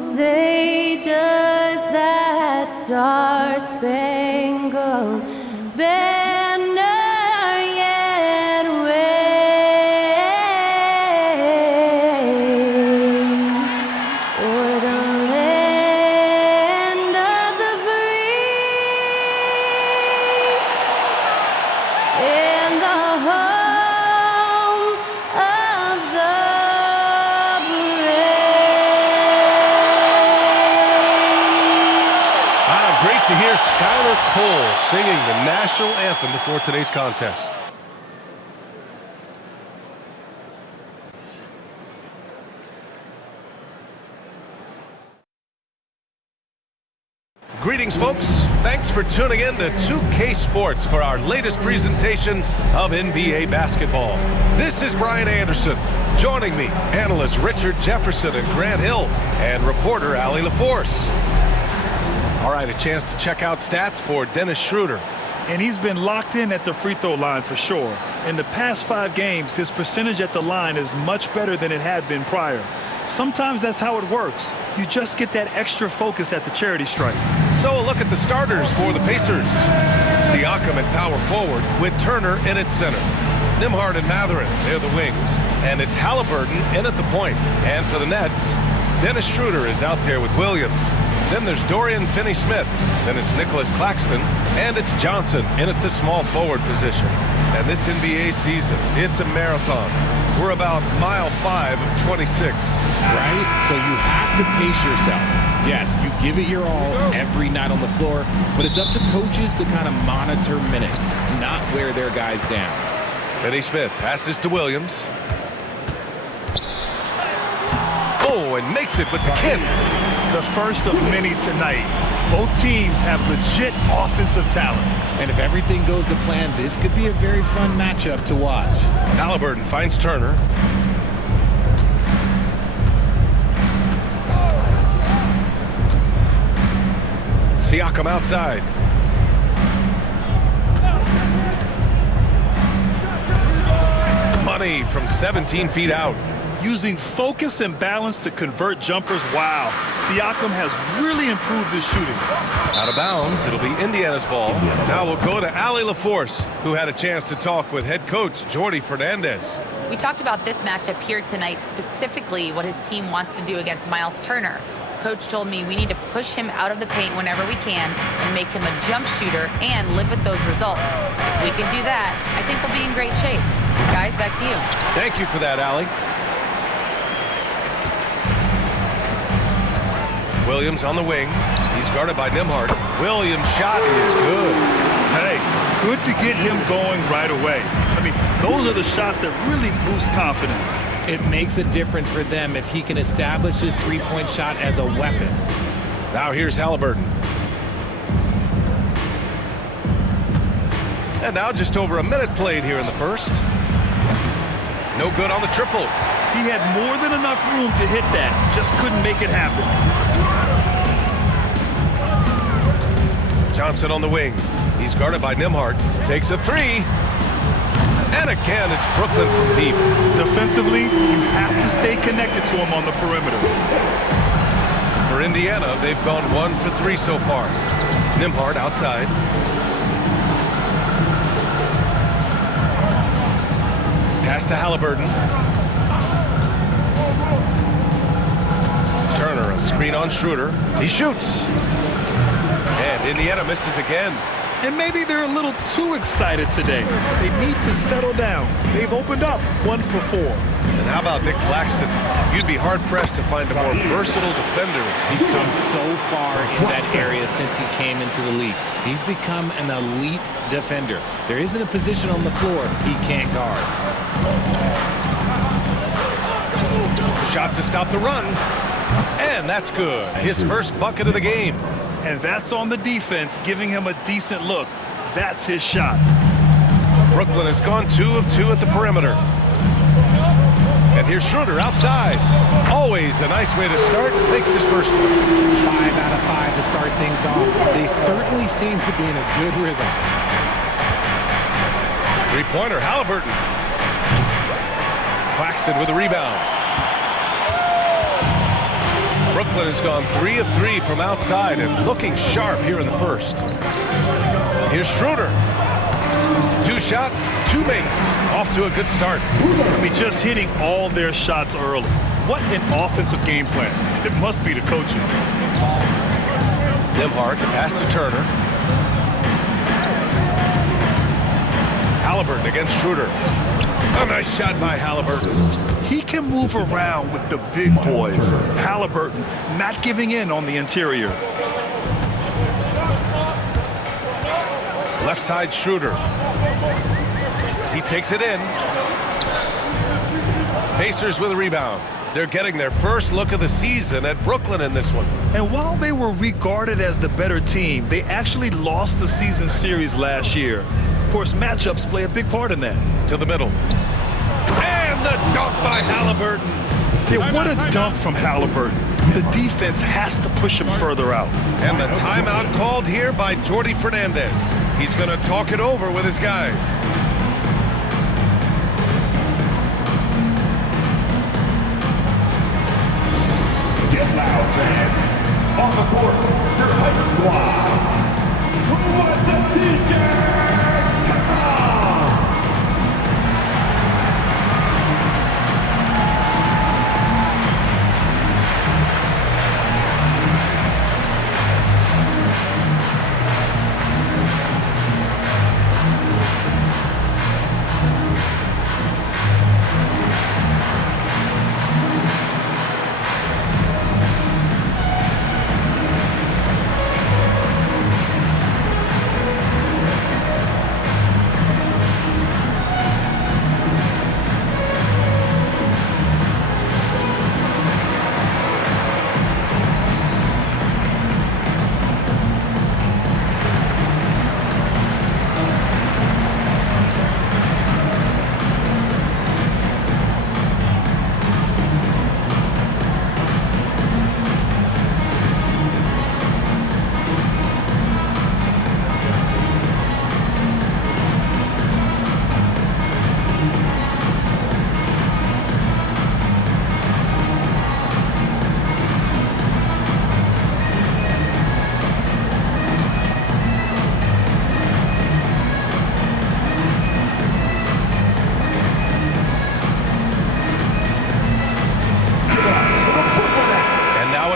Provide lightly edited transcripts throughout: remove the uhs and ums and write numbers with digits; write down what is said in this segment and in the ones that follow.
say does that star-spangled banner yet wave o'er the land of the free and the home of the Great to hear Skylar Cole singing the national anthem before today's contest. Greetings, folks. Thanks for tuning in to 2K Sports for our latest presentation of NBA basketball. This is Brian Anderson. Joining me, analysts Richard Jefferson and Grant Hill, and reporter Allie LaForce. All right, a chance to check out stats for Dennis Schroeder. And he's been locked in at the free throw line for sure. In the past 5 games, his percentage at the line is much better than it had been prior. Sometimes that's how it works. You just get that extra focus at the charity stripe. So a look at the starters for the Pacers. Siakam at power forward with Turner in at center. Nembhard and Mathurin, they're the wings. And it's Haliburton in at the point. And for the Nets, Dennis Schroeder is out there with Williams. Then there's Dorian Finney-Smith. Then it's Nicholas Claxton. And it's Johnson in at the small forward position. And this NBA season, it's a marathon. We're about mile 5 of 26. Right? So you have to pace yourself. Yes, you give it your all every night on the floor, but it's up to coaches to kind of monitor minutes, not wear their guys down. Finney-Smith passes to Williams. Oh, and makes it with the kiss. The first of many tonight. Both teams have legit offensive talent. And if everything goes to plan, this could be a very fun matchup to watch. Haliburton finds Turner. Siakam outside. Money from 17 feet out. Using focus and balance to convert jumpers, wow. Siakam has really improved his shooting. Out of bounds, it'll be Indiana's ball. Now we'll go to Allie LaForce, who had a chance to talk with head coach Jordi Fernandez. We talked about this matchup here tonight, specifically what his team wants to do against Miles Turner. Coach told me we need to push him out of the paint whenever we can and make him a jump shooter and live with those results. If we can do that, I think we'll be in great shape. Guys, back to you. Thank you for that, Allie. Williams on the wing. He's guarded by Nembhard. Williams' shot is good. Hey, good to get him going right away. I mean, those are the shots that really boost confidence. It makes a difference for them if he can establish his three-point shot as a weapon. Now here's Haliburton. And now just over a minute played here in the first. No good on the triple. He had more than enough room to hit that. Just couldn't make it happen. Johnson on the wing. He's guarded by Nembhard. Takes a three. And again, it's Brooklyn from deep. Defensively, you have to stay connected to him on the perimeter. For Indiana, they've gone 1 for 3 so far. Nembhard outside. Pass to Haliburton. Turner, a screen on Schroeder. He shoots. And Indiana misses again. And maybe they're a little too excited today. They need to settle down. They've opened up 1 for 4. And how about Nick Claxton? You'd be hard-pressed to find a more versatile defender. He's come so far in that area since he came into the league. He's become an elite defender. There isn't a position on the floor he can't guard. Shot to stop the run. And that's good. His first bucket of the game. And that's on the defense, giving him a decent look. That's his shot. Brooklyn has gone 2 of 2 at the perimeter. And here's Schroeder outside. Always a nice way to start. Makes his first one. 5 out of 5 to start things off. They certainly seem to be in a good rhythm. Three-pointer, Haliburton. Claxton with a rebound. Brooklyn has gone 3 of 3 from outside and looking sharp here in the first. Here's Schroeder. 2 shots, 2 makes. Off to a good start. I mean, just hitting all their shots early. What an offensive game plan. It must be the coaching. Nembhard, the pass to Turner. Haliburton against Schroeder. A nice shot by Haliburton. He can move around with the big boys. Haliburton not giving in on the interior. Left side Schroeder. He takes it in. Pacers with a rebound. They're getting their first look of the season at Brooklyn in this one. And while they were regarded as the better team, they actually lost the season series last year. Of course, matchups play a big part in that. To the middle. And the dunk by Haliburton. Yeah, what a dunk from Haliburton. The defense has to push him further out. And the timeout called here by Jordi Fernandez. He's going to talk it over with his guys. Get loud, fans. On the court, your hype squad. Who wants a t-shirt? Come on!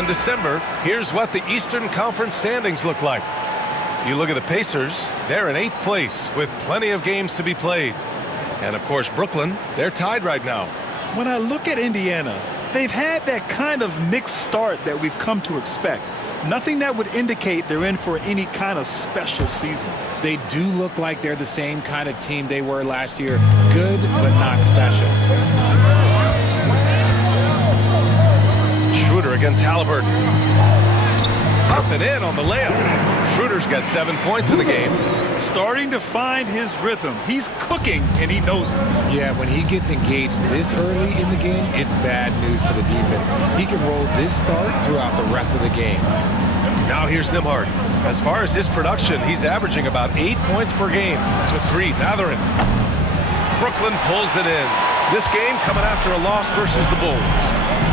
December, here's what the Eastern Conference standings look like. You look at the Pacers, they're in 8th place with plenty of games to be played. And of course, Brooklyn, they're tied right now. When I look at Indiana, they've had that kind of mixed start that we've come to expect. Nothing that would indicate they're in for any kind of special season. They do look like they're the same kind of team they were last year. Good, but not special. Schroeder against Haliburton. Up and in on the layup. Schroeder's got 7 points in the game. Starting to find his rhythm. He's cooking, and he knows it. Yeah, when he gets engaged this early in the game, it's bad news for the defense. He can roll this start throughout the rest of the game. Now here's Nembhard. As far as his production, he's averaging about 8 points per game. To 3, Mathurin. Brooklyn pulls it in. This game coming after a loss versus the Bulls.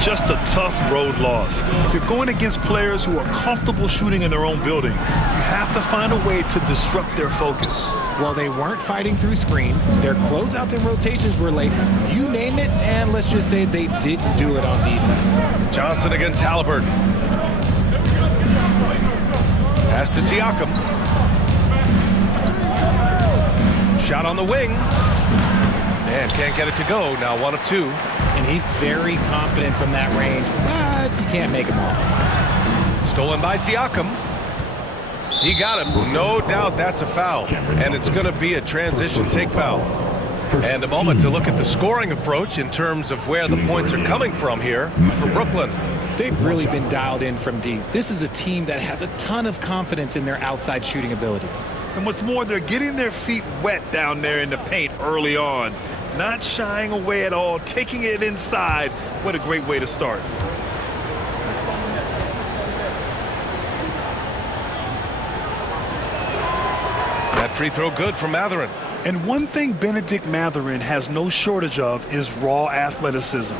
Just a tough road loss. You're going against players who are comfortable shooting in their own building. You have to find a way to disrupt their focus. Well, they weren't fighting through screens. Their closeouts and rotations were late. You name it, and let's just say they didn't do it on defense. Johnson against Haliburton. Pass to Siakam. Shot on the wing. And can't get it to go. Now 1 of 2. And he's very confident from that range, but you can't make him all. Stolen by Siakam. He got him. No doubt that's a foul. And it's going to be a transition take foul. And a moment to look at the scoring approach in terms of where the points are coming from here for Brooklyn. They've really been dialed in from deep. This is a team that has a ton of confidence in their outside shooting ability. And what's more, they're getting their feet wet down there in the paint early on. Not shying away at all, taking it inside. What a great way to start. That free throw good from Mathurin. And one thing Benedict Mathurin has no shortage of is raw athleticism.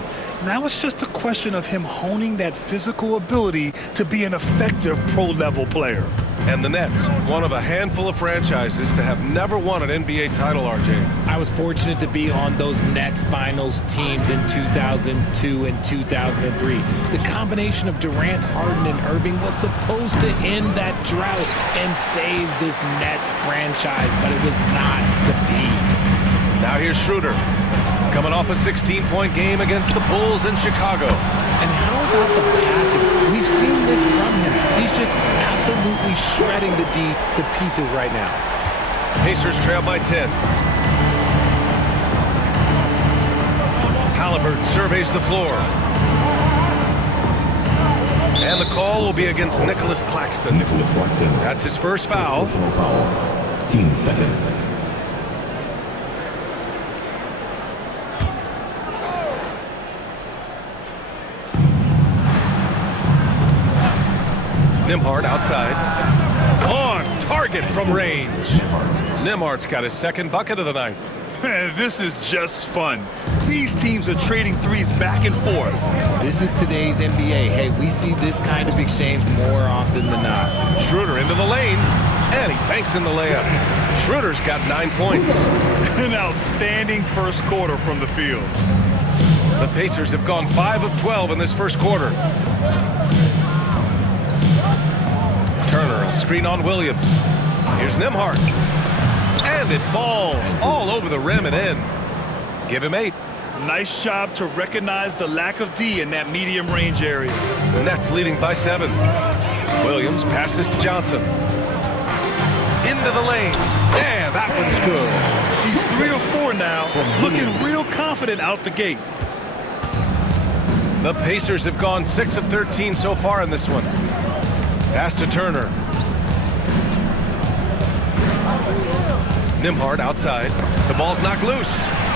Now it's just a question of him honing that physical ability to be an effective pro-level player. And the Nets, one of a handful of franchises to have never won an NBA title, RJ. I was fortunate to be on those Nets finals teams in 2002 and 2003. The combination of Durant, Harden, and Irving was supposed to end that drought and save this Nets franchise, but it was not to be. Now here's Schroeder, coming off a 16-point game against the Bulls in Chicago. And how about the passing? We've seen this from him. He's just absolutely shredding the D to pieces right now. Pacers trail by 10. Haliburton surveys the floor. And the call will be against Nicholas Claxton. That's his first foul. Team seconds. Nembhard outside. On target from range. Nembhard's got his second bucket of the night. This is just fun. These teams are trading threes back and forth. This is today's NBA. Hey, we see this kind of exchange more often than not. Schroeder into the lane, and he banks in the layup. Schroeder's got 9 points. An outstanding first quarter from the field. The Pacers have gone 5 of 12 in this first quarter. Turner will screen on Williams. Here's Nembhard. And it falls all over the rim and in. Give him 8. Nice job to recognize the lack of D in that medium range area. The Nets leading by 7. Williams passes to Johnson. Into the lane. And that one's good. He's 3 or 4 now, looking real confident out the gate. The Pacers have gone 6 of 13 so far in this one. Pass to Turner. Nembhard outside. The ball's knocked loose.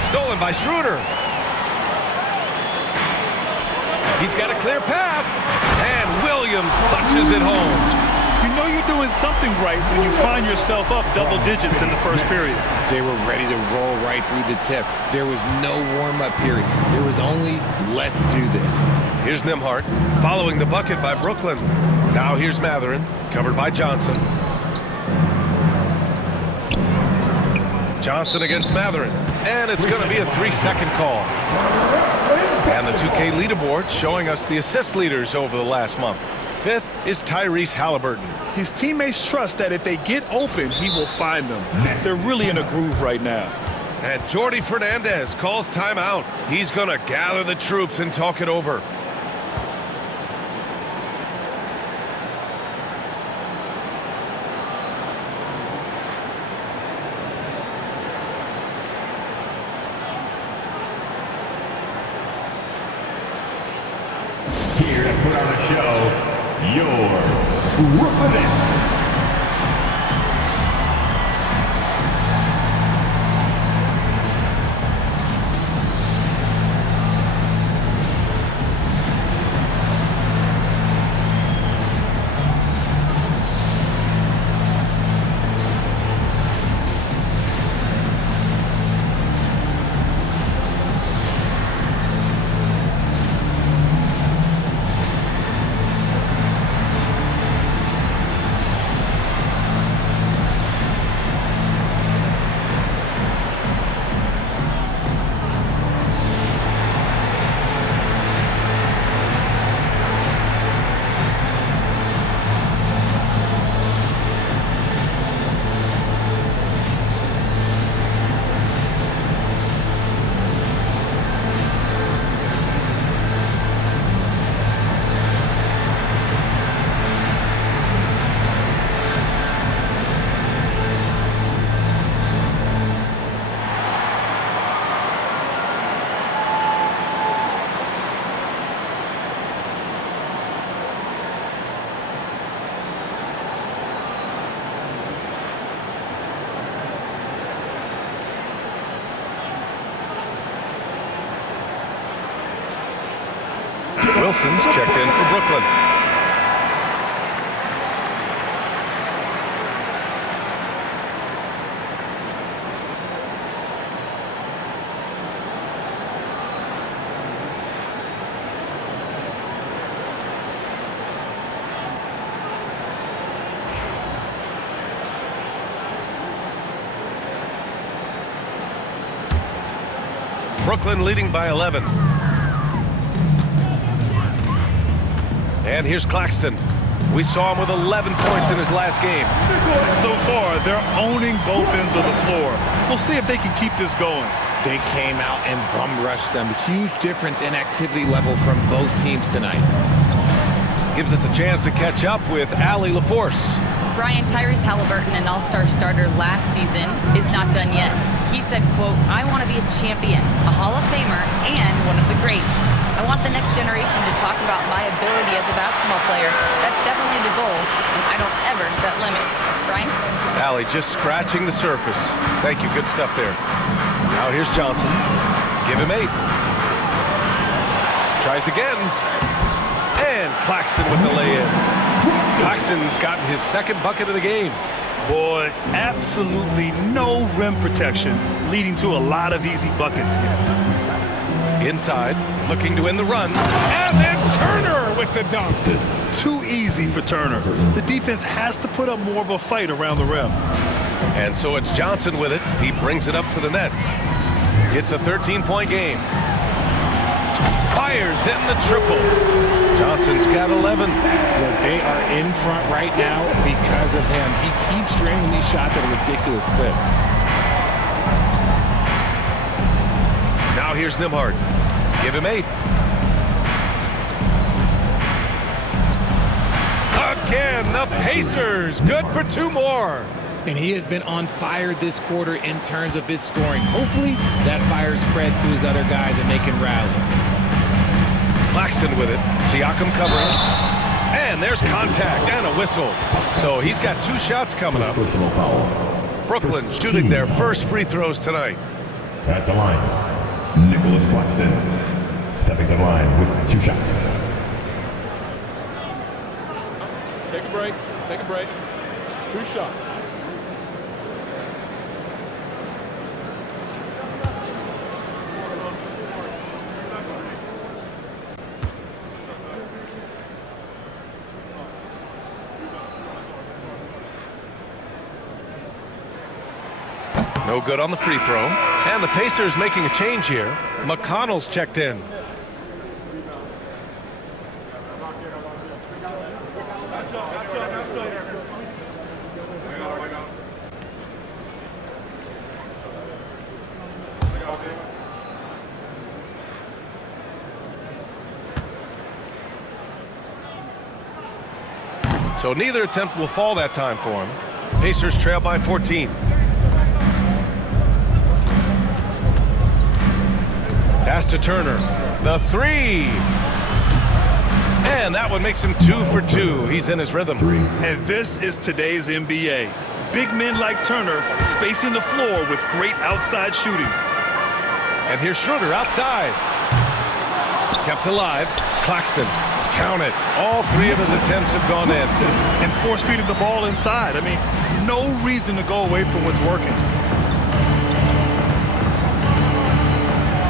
Stolen by Schroeder. He's got a clear path. And Williams punches it home. You know you're doing something right when you find yourself up double digits in the first period. They were ready to roll right through the tip. There was no warm-up period. There was only, let's do this. Here's Nembhard, following the bucket by Brooklyn. Now here's Mathurin, covered by Johnson. Johnson against Mathurin, and it's going to be a 3-second call. And the 2K leaderboard showing us the assist leaders over the last month. 5th is Tyrese Haliburton. His teammates trust that if they get open, he will find them. They're really in a groove right now. And Jordi Fernandez calls timeout. He's going to gather the troops and talk it over. Here to put on a show, your Brooklyn Nets. Wilson's checked in for Brooklyn. Brooklyn leading by 11. And here's Claxton. We saw him with 11 points in his last game. So far, they're owning both ends of the floor. We'll see if they can keep this going. They came out and bum rushed them. Huge difference in activity level from both teams tonight. Gives us a chance to catch up with Allie LaForce. Brian, Tyrese Haliburton, an all-star starter last season, is not done yet. He said, quote, "I want to be a champion, a Hall of Famer, and one of the greats. I want the next generation to talk about my ability as a basketball player. That's definitely the goal, and I don't ever set limits." Brian? Allie just scratching the surface. Thank you. Good stuff there. Now here's Johnson. Give him 8. Tries again. And Claxton with the lay-in. Claxton's gotten his second bucket of the game. Boy, absolutely no rim protection, leading to a lot of easy buckets here. Inside, looking to win the run. And then Turner with the dunk. Too easy for Turner. The defense has to put up more of a fight around the rim. And so it's Johnson with it. He brings it up for the Nets. It's a 13-point game. Fires in the triple. Johnson's got 11. Look, they are in front right now because of him. He keeps draining these shots at a ridiculous clip. Now here's Nembhard. Give him 8. Again, the Pacers. Good for 2 more. And he has been on fire this quarter in terms of his scoring. Hopefully, that fire spreads to his other guys and they can rally. Claxton with it. Siakam covering. And there's contact and a whistle. So he's got 2 shots coming up. Personal foul. Brooklyn shooting their first free throws tonight. At the line, Nicholas Claxton. Stepping to the line with 2 shots. Take a break. Take a break. 2 shots. No good on the free throw. And the Pacers making a change here. McConnell's checked in. So neither attempt will fall that time for him. Pacers trail by 14. Pass to Turner. The 3. And that one makes him 2 for 2. He's in his rhythm. And this is today's NBA. Big men like Turner spacing the floor with great outside shooting. And here's Schroeder outside. Kept alive. Claxton. Count it. All 3 of his attempts have gone in. And force-feeding the ball inside. I mean, no reason to go away from what's working.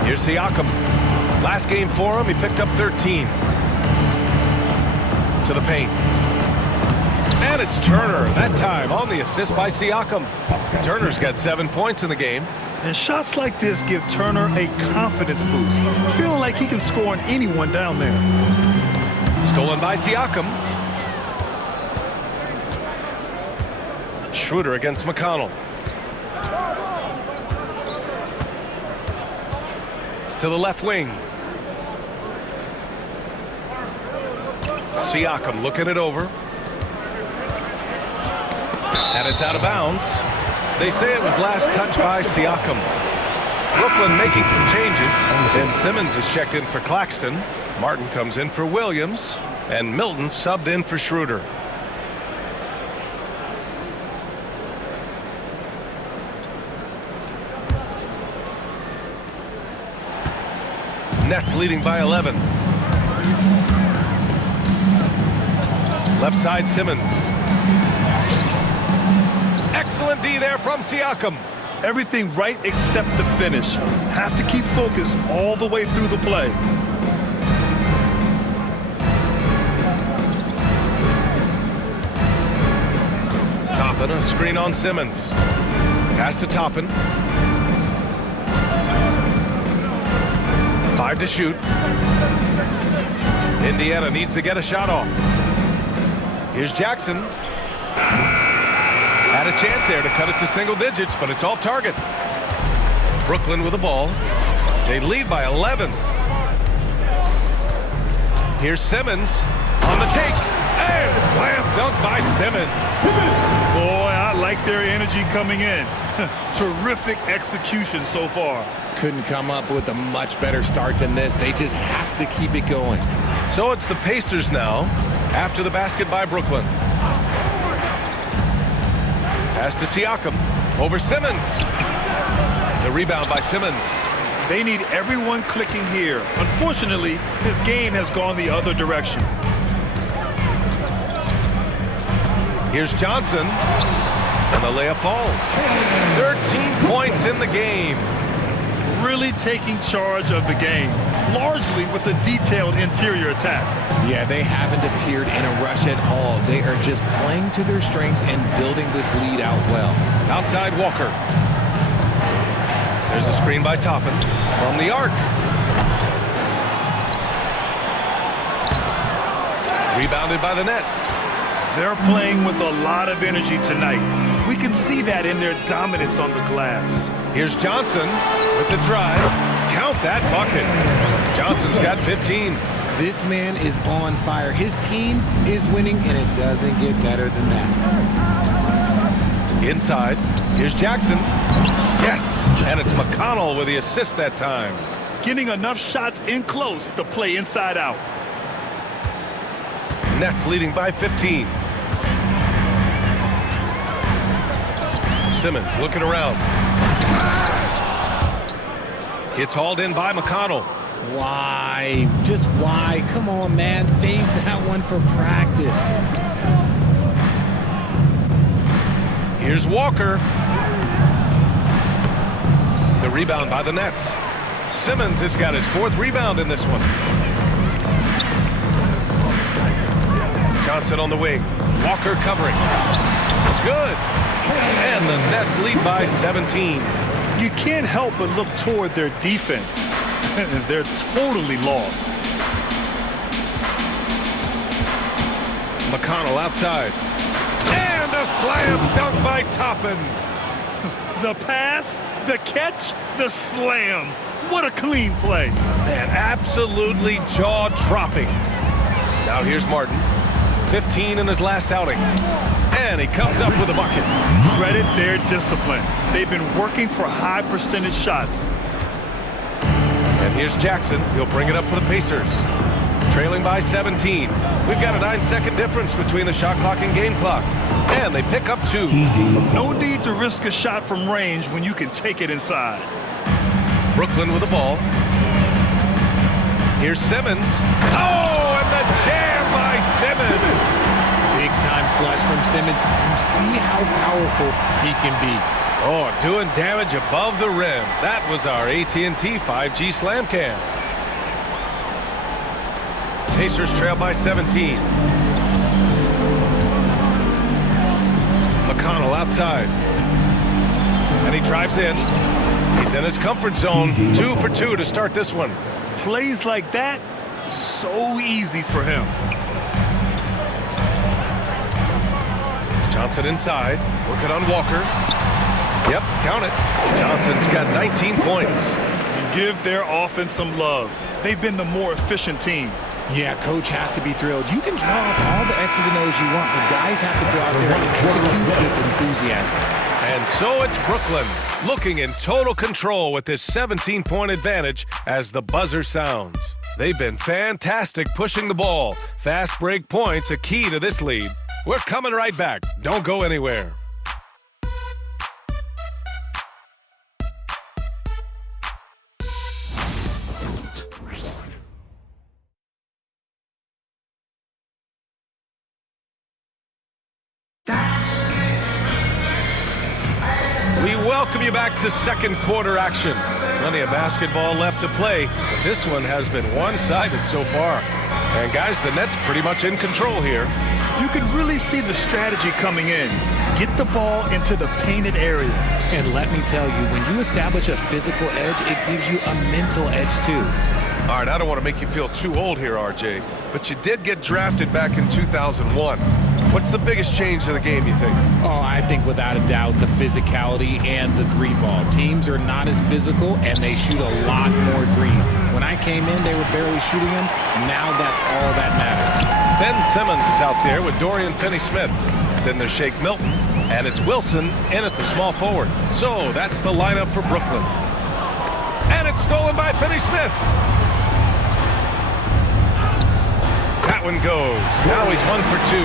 Here's Siakam. Last game for him, he picked up 13. To the paint. And it's Turner, that time on the assist by Siakam. Turner's got 7 points in the game. And shots like this give Turner a confidence boost, feeling like he can score on anyone down there. Stolen by Siakam. Schroeder against McConnell. To the left wing. Siakam looking it over. And it's out of bounds. They say it was last touched by Siakam. Brooklyn making some changes. Ben Simmons is checked in for Claxton. Martin comes in for Williams. And Milton subbed in for Schroeder. Nets leading by 11. Left side Simmons. Excellent D there from Siakam. Everything right except the finish. Have to keep focused all the way through the play. Toppin, a screen on Simmons. Pass to Toppin. Tried to shoot. Indiana needs to get a shot off. Here's Jackson. Had a chance there to cut it to single digits, but it's off target. Brooklyn with the ball. They lead by 11. Here's Simmons on the take. And slam dunk by Simmons. Boy, I like their energy coming in. Terrific execution so far. Couldn't come up with a much better start than this. They just have to keep it going. So it's the Pacers now after the basket by Brooklyn. Pass to Siakam over Simmons. The rebound by Simmons. They need everyone clicking here. Unfortunately, this game has gone the other direction. Here's Johnson, and the layup falls. 13 points in the game. Really taking charge of the game, largely with a detailed interior attack. Yeah, they haven't appeared in a rush at all. They are just playing to their strengths and building this lead out well. Outside Walker. There's a screen by Toppin from the arc. Rebounded by the Nets. They're playing with a lot of energy tonight. We can see that in their dominance on the glass. Here's Johnson with the drive. Count that bucket. Johnson's got 15. This man is on fire. His team is winning, and it doesn't get better than that. Inside, here's Jackson. Yes, and it's McConnell with the assist that time. Getting enough shots in close to play inside out. Nets leading by 15. Simmons looking around. It's hauled in by McConnell. Why? Just why? Come on, man. Save that one for practice. Here's Walker. The rebound by the Nets. Simmons has got his 4th rebound in this one. Johnson on the wing. Walker covering. It's good. And the Nets lead by 17. You can't help but look toward their defense. They're totally lost. McConnell outside. And a slam dunk by Toppin. The pass, the catch, the slam. What a clean play. Man, absolutely jaw-dropping. Now here's Martin. 15 in his last outing. And he comes up with a bucket. Credit their discipline. They've been working for high percentage shots. And here's Jackson. He'll bring it up for the Pacers. Trailing by 17. We've got a 9-second difference between the shot clock and game clock. And they pick up 2. No need to risk a shot from range when you can take it inside. Brooklyn with the ball. Here's Simmons. Oh, and the jam by Simmons. Big time flush from Simmons. You see how powerful he can be. Oh, doing damage above the rim. That was our AT&T 5G Slam Cam. Pacers trail by 17. McConnell outside. And he drives in. He's in his comfort zone. 2 for 2 to start this one. Plays like that, so easy for him. Johnson inside, working on Walker. Yep, count it. Johnson's got 19 points. Give their offense some love. They've been the more efficient team. Yeah, coach has to be thrilled. You can draw up all the X's and O's you want, but guys have to go out there and execute with enthusiasm. And so it's Brooklyn, looking in total control with this 17-point advantage as the buzzer sounds. They've been fantastic pushing the ball. Fast break points a key to this lead. We're coming right back. Don't go anywhere. We welcome you back to second quarter action. Plenty of basketball left to play, but this one has been one-sided so far. And guys, the Nets pretty much in control here. You can really see the strategy coming in. Get the ball into the painted area. And let me tell you, when you establish a physical edge, it gives you a mental edge too. All right, I don't want to make you feel too old here, RJ, but you did get drafted back in 2001. What's the biggest change to the game, you think? Oh, I think without a doubt the physicality and the three ball. Teams are not as physical, and they shoot a lot more threes. When I came in, they were barely shooting them. Now that's all that matters. Ben Simmons is out there with Dorian Finney-Smith. Then there's Shake Milton, and it's Wilson in at the small forward. So that's the lineup for Brooklyn. And it's stolen by Finney-Smith. That one goes. Now he's 1 for 2.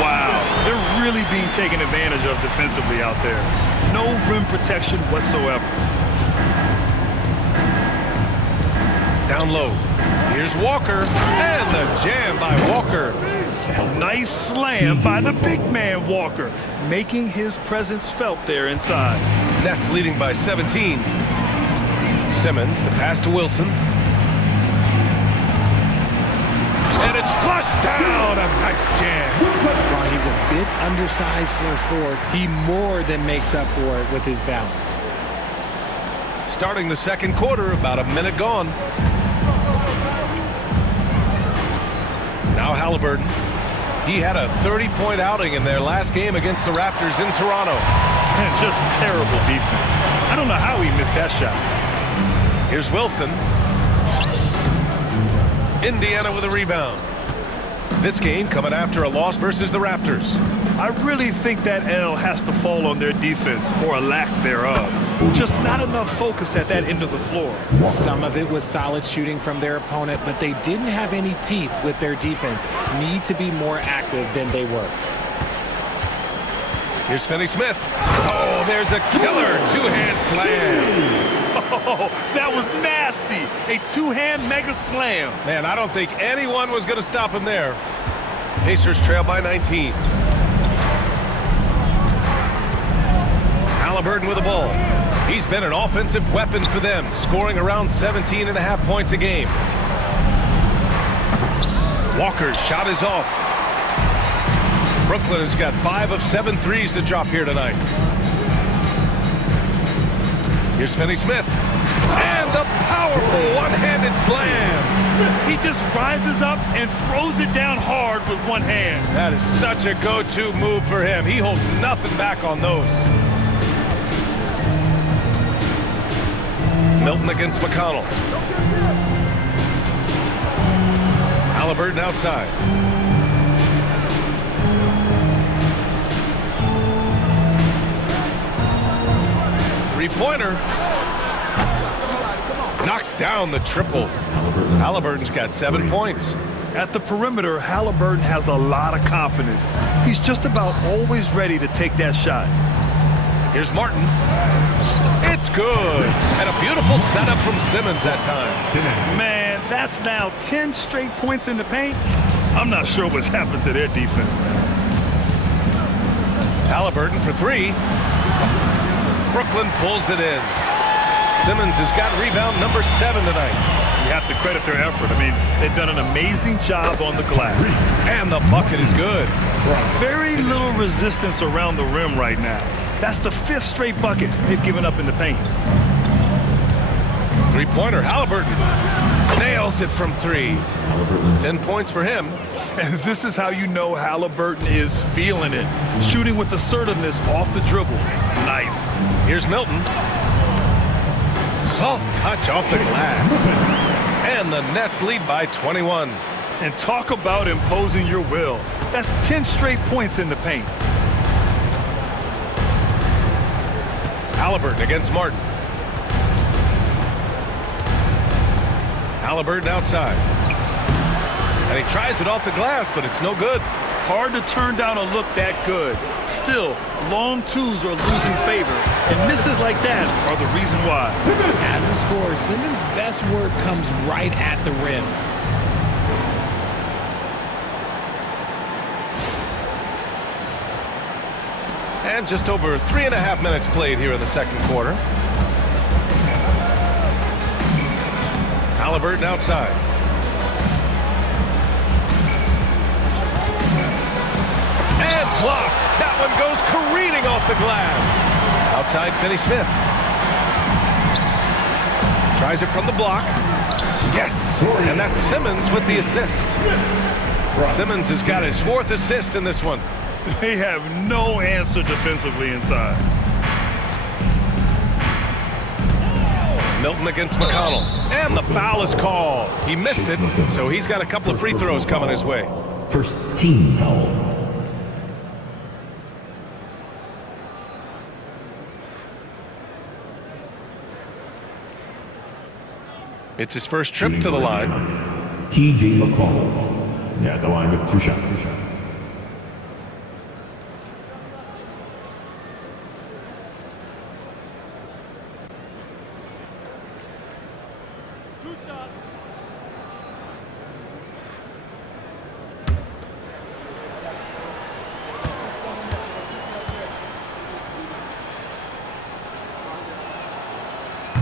Wow, they're really being taken advantage of defensively out there. No rim protection whatsoever. Down low. Here's Walker. And the jam by Walker. Nice slam by the big man Walker, making his presence felt there inside. Nets leading by 17. Simmons, the pass to Wilson. And it's flushed down. A nice jam. While he's a bit undersized for a forward, he more than makes up for it with his bounce. Starting the second quarter, about a minute gone. Now Haliburton. He had a 30-point outing in their last game against the Raptors in Toronto. And just terrible defense. I don't know how he missed that shot. Here's Wilson. Indiana with a rebound. This game coming after a loss versus the Raptors. I really think that L has to fall on their defense, or a lack thereof. Just not enough focus at that end of the floor. Some of it was solid shooting from their opponent, but they didn't have any teeth with their defense. Need to be more active than they were. Here's Finney-Smith. Oh, there's a killer two-hand slam. Oh, that was nasty. A two-hand mega slam. Man, I don't think anyone was going to stop him there. Pacers trail by 19. Haliburton with the ball. He's been an offensive weapon for them, scoring around 17.5 points a game. Walker's shot is off. Brooklyn has got 5 of 7 threes to drop here tonight. Here's Finney-Smith. And the powerful one-handed slam. He just rises up and throws it down hard with one hand. That is such a go-to move for him. He holds nothing back on those. Milton against McConnell. Haliburton outside. Three-pointer. Knocks down the triple. Haliburton's got 7 points. At the perimeter, Haliburton has a lot of confidence. He's just about always ready to take that shot. Here's Martin. It's good. And a beautiful setup from Simmons that time. Man, that's now 10 straight points in the paint. I'm not sure what's happened to their defense, man. Haliburton for 3. Brooklyn pulls it in. Simmons has got rebound number 7 tonight. You have to credit their effort. I mean, they've done an amazing job on the glass. And the bucket is good. Very little resistance around the rim right now. That's the 5th straight bucket they've given up in the paint. Three-pointer, Haliburton. Nails it from 3. 10 points for him. And this is how you know Haliburton is feeling it. Shooting with assertiveness off the dribble. Nice. Here's Milton. Soft touch off the glass. And the Nets lead by 21. And talk about imposing your will. That's 10 straight points in the paint. Haliburton against Martin. Haliburton outside. And he tries it off the glass, but it's no good. Hard to turn down a look that good. Still, long twos are losing favor, and misses like that are the reason why. As a scorer, Simmons' best work comes right at the rim. And just over 3.5 minutes played here in the second quarter. Haliburton outside. And blocked. That one goes careening off the glass. Outside Finney-Smith. Tries it from the block. Yes, and that's Simmons with the assist. Simmons has got his 4th assist in this one. They have no answer defensively inside. Milton against McConnell. And the foul is called. He missed it, so he's got a couple of free throws coming his way. First team foul. It's his first trip to the line. T.J. McConnell. Yeah, the line with 2 shots.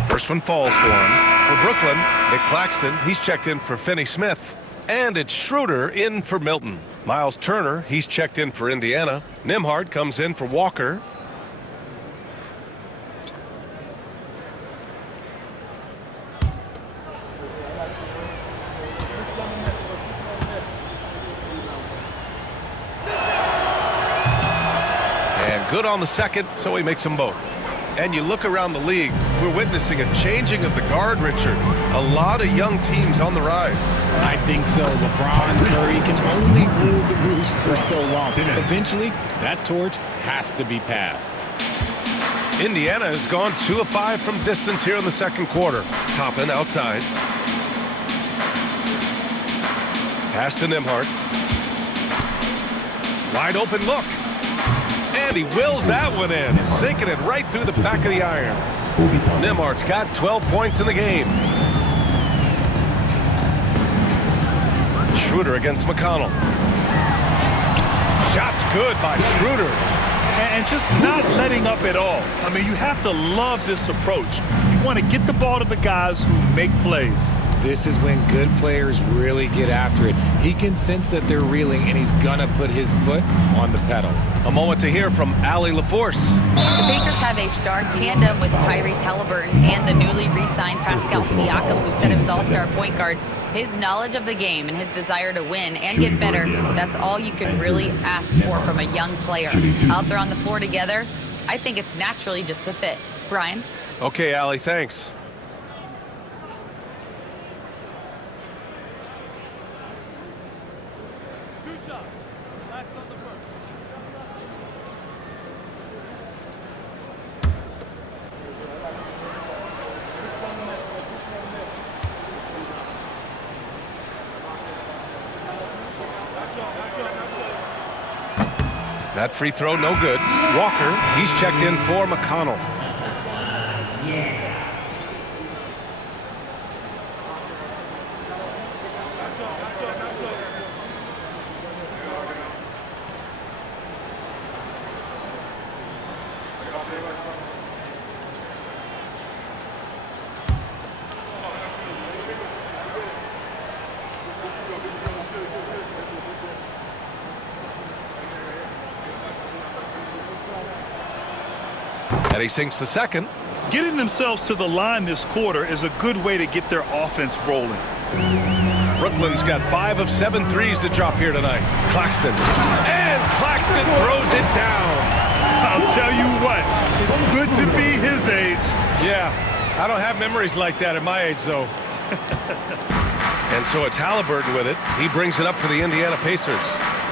First one falls for him. For Brooklyn, Nick Claxton, he's checked in for Finney Smith. And it's Schroeder in for Milton. Miles Turner, he's checked in for Indiana. Nembhard comes in for Walker. And good on the second, so he makes them both. And you look around the league, we're witnessing a changing of the guard, Richard. A lot of young teams on the rise. I think so. LeBron Curry can only rule the roost for so long. Eventually, that torch has to be passed. Indiana has gone 2 of 5 from distance here in the second quarter. Toppin outside. Pass to Nembhard. Wide open look. And he wills that one in, sinking it right through the back of the iron. Nembhard's got 12 points in the game. Schroeder against McConnell. Shot's good by Schroeder. And just not letting up at all. I mean, you have to love this approach. You want to get the ball to the guys who make plays. This is when good players really get after it. He can sense that they're reeling, and he's gonna put his foot on the pedal. A moment to hear from Allie LaForce. The Pacers have a star tandem with Tyrese Haliburton and the newly re-signed Pascal Siakam, who set his all-star point guard. His knowledge of the game and his desire to win and get better, that's all you can really ask for from a young player. Out there on the floor together, I think it's naturally just a fit. Brian? Okay, Allie, thanks. That free throw, no good. Walker, he's checked in for McConnell. And he sinks the second. Getting themselves to the line this quarter is a good way to get their offense rolling. Brooklyn's got 5 of 7 threes to drop here tonight. Claxton. And Claxton throws it down. I'll tell you what, it's good to be his age. Yeah, I don't have memories like that at my age, though. And so it's Haliburton with it. He brings it up for the Indiana Pacers.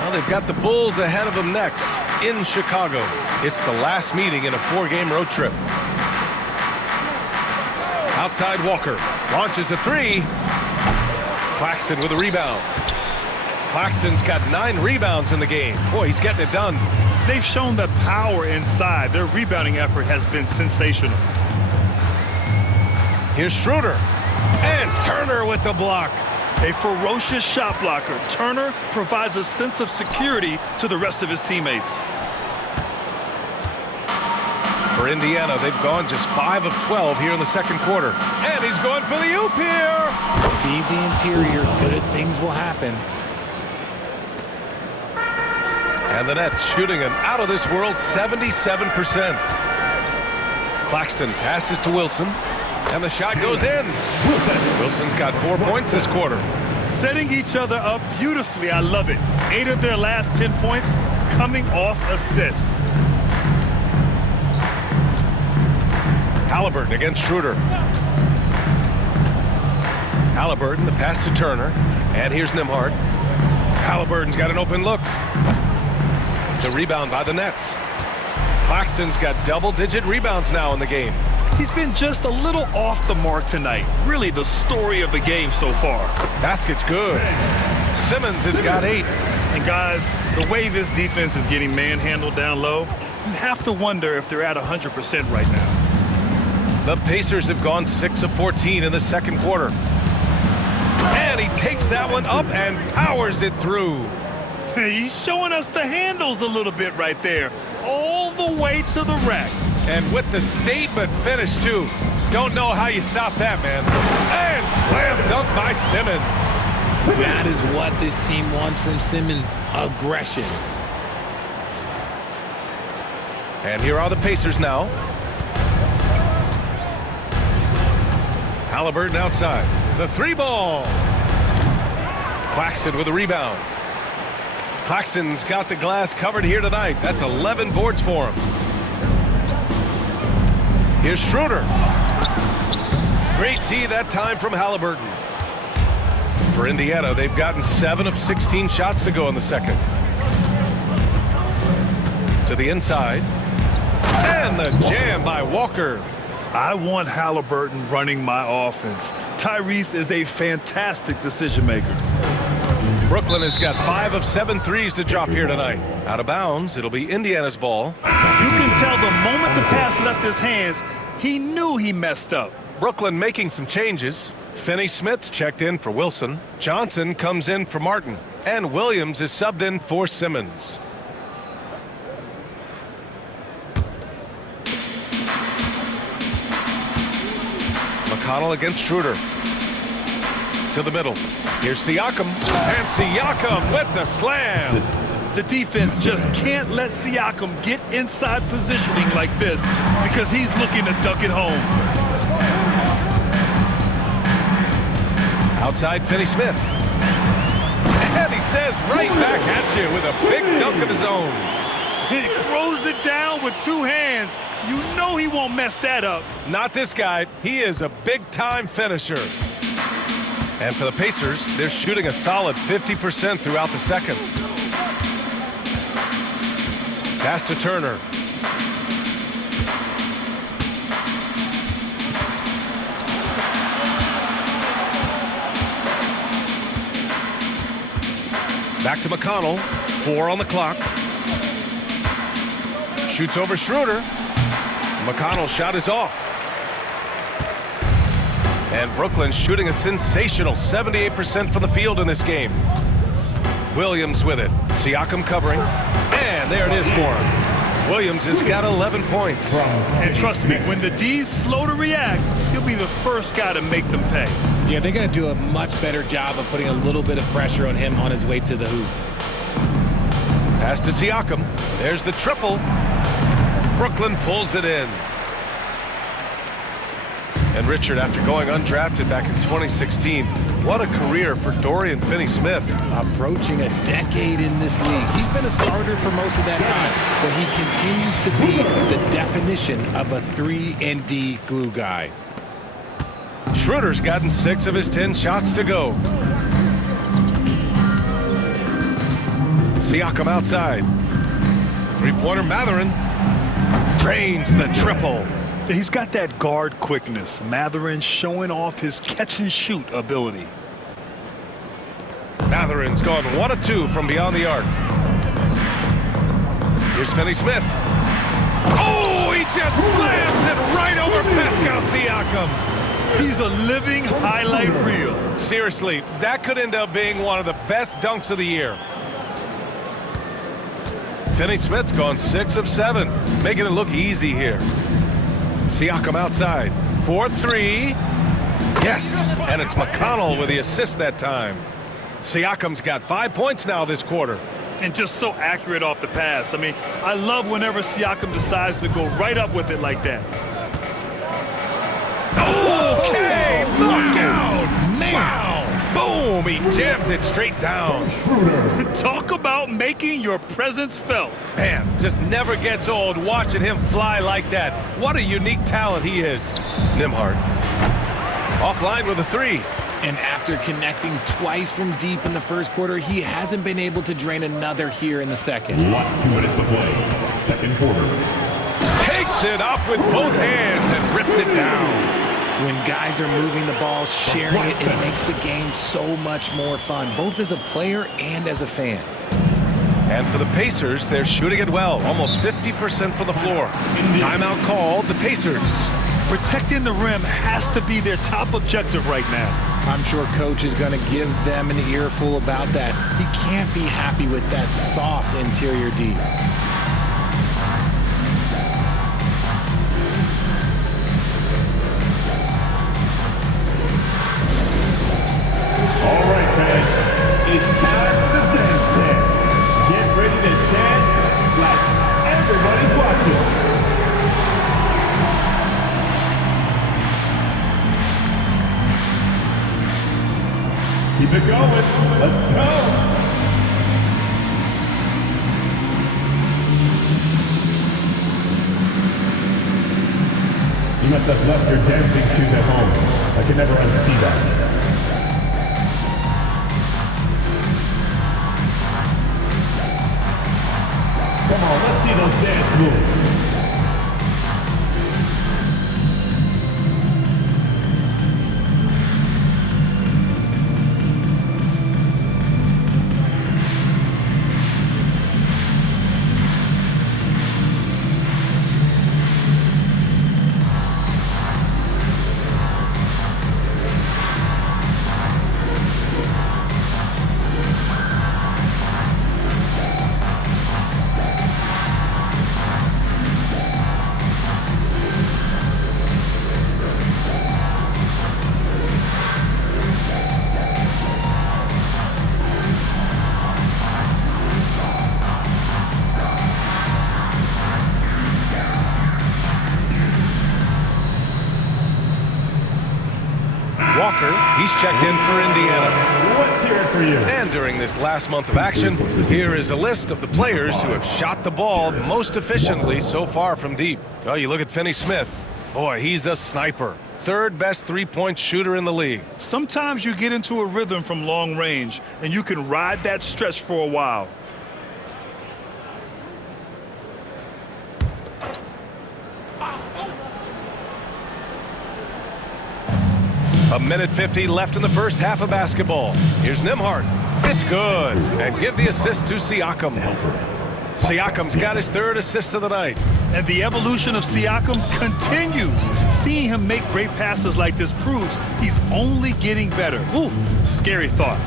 Well, they've got the Bulls ahead of them next in Chicago. It's the last meeting in a 4-game road trip. Outside Walker launches a 3. Claxton with a rebound. Claxton's got 9 rebounds in the game. Boy, he's getting it done. They've shown the power inside. Their rebounding effort has been sensational. Here's Schroeder. And Turner with the block. A ferocious shot blocker, Turner provides a sense of security to the rest of his teammates. For Indiana, they've gone just 5 of 12 here in the second quarter. And he's going for the oop here. Feed the interior, good things will happen. And the Nets shooting an out-of-this-world 77%. Claxton passes to Wilson. And the shot goes in. Wilson's got 4 points this quarter. Setting each other up beautifully. I love it. 8 of their last 10 points coming off assists. Haliburton against Schroeder. Haliburton, the pass to Turner. And here's Nembhard. Haliburton's got an open look. The rebound by the Nets. Claxton's got double-digit rebounds now in the game. He's been just a little off the mark tonight. Really the story of the game so far. Basket's good. Simmons has got 8. And guys, the way this defense is getting manhandled down low, you have to wonder if they're at 100% right now. The Pacers have gone 6 of 14 in the second quarter. And he takes that one up and powers it through. He's showing us the handles a little bit right there. All the way to the rack. And with the statement finish, too. Don't know how you stop that, man. And slam dunk by Simmons. That is what this team wants from Simmons, aggression. And here are the Pacers now. Haliburton outside. The 3-ball. Claxton with a rebound. Claxton's got the glass covered here tonight. That's 11 boards for him. Here's Schroeder. Great D that time from Haliburton. For Indiana, they've gotten 7 of 16 shots to go in the second. To the inside. And the jam by Walker. I want Haliburton running my offense. Tyrese is a fantastic decision maker. Brooklyn has got 5 of 7 threes to drop here tonight. Out of bounds, it'll be Indiana's ball. You can tell the moment the pass left his hands, he knew he messed up. Brooklyn making some changes. Finney-Smith checked in for Wilson. Johnson comes in for Martin. And Williams is subbed in for Simmons. McConnell against Schroeder. To the middle. Here's Siakam. And Siakam with the slam. The defense just can't let Siakam get inside positioning like this because he's looking to duck it home. Outside Finney-Smith. And he says right back at you with a big dunk of his own. He throws it down with 2 hands. You know he won't mess that up. Not this guy. He is a big-time finisher. And for the Pacers, they're shooting a solid 50% throughout the second. Pass to Turner. Back to McConnell. 4 on the clock. Shoots over Schroeder. McConnell's shot is off. And Brooklyn's shooting a sensational 78% from the field in this game. Williams with it. Siakam covering. And there it is for him. Williams has got 11 points. And trust me, when the D's slow to react, he'll be the first guy to make them pay. Yeah, they're going to do a much better job of putting a little bit of pressure on him on his way to the hoop. Pass to Siakam. There's the triple. Brooklyn pulls it in. And Richard, after going undrafted back in 2016, what a career for Dorian Finney-Smith. Approaching a decade in this league. He's been a starter for most of that time, but he continues to be the definition of a 3-and-D glue guy. Schroeder's gotten 6 of his 10 shots to go. Siakam outside. 3-pointer Mathurin drains the triple. He's got that guard quickness. Mathurin showing off his catch-and-shoot ability. Mathurin's gone 1 of 2 from beyond the arc. Here's Finney-Smith. Oh, he just slams it right over Pascal Siakam. He's a living highlight reel. Seriously, that could end up being one of the best dunks of the year. Finney-Smith's gone 6 of 7, making it look easy here. Siakam outside. 4-3. Yes, and it's McConnell with the assist that time. Siakam's got 5 points now this quarter. And just so accurate off the pass. I mean, I love whenever Siakam decides to go right up with it like that. Oh! Look out! Man. Wow! Boom! He jams it straight down. Schroeder. Talk about making your presence felt. Man, just never gets old watching him fly like that. What a unique talent he is. Nembhard. Offline with a three. And after connecting twice from deep in the first quarter, he hasn't been able to drain another here in the second. Last 2 minutes to play. Second quarter. Takes it up with both hands and rips it down. When guys are moving the ball, sharing it, it makes the game so much more fun, both as a player and as a fan. And for the Pacers, they're shooting it well, almost 50% from the floor. Timeout called, the Pacers. Protecting the rim has to be their top objective right now. I'm sure coach is going to give them an earful about that. He can't be happy with that soft interior D. All right, fans. It's time for the dance dance. Get ready to dance like everybody's watching. Keep it going. Let's go. You must have left your dancing shoes at home. I can never unsee that. Come on, let's see those dance moves. Walker, he's checked in for Indiana. Let's hear it for you. And during this last month of action, here is a list of the players who have shot the ball most efficiently so far from deep. Oh, you look at Finney-Smith. Boy, he's a sniper. Third best three-point shooter in the league. Sometimes you get into a rhythm from long range, and you can ride that stretch for a while. A minute 50 left in the first half of basketball. Here's Nembhard. It's good. And give the assist to Siakam. Siakam's got his third assist of the night. And the evolution of Siakam continues. Seeing him make great passes like this proves he's only getting better. Ooh, scary thought.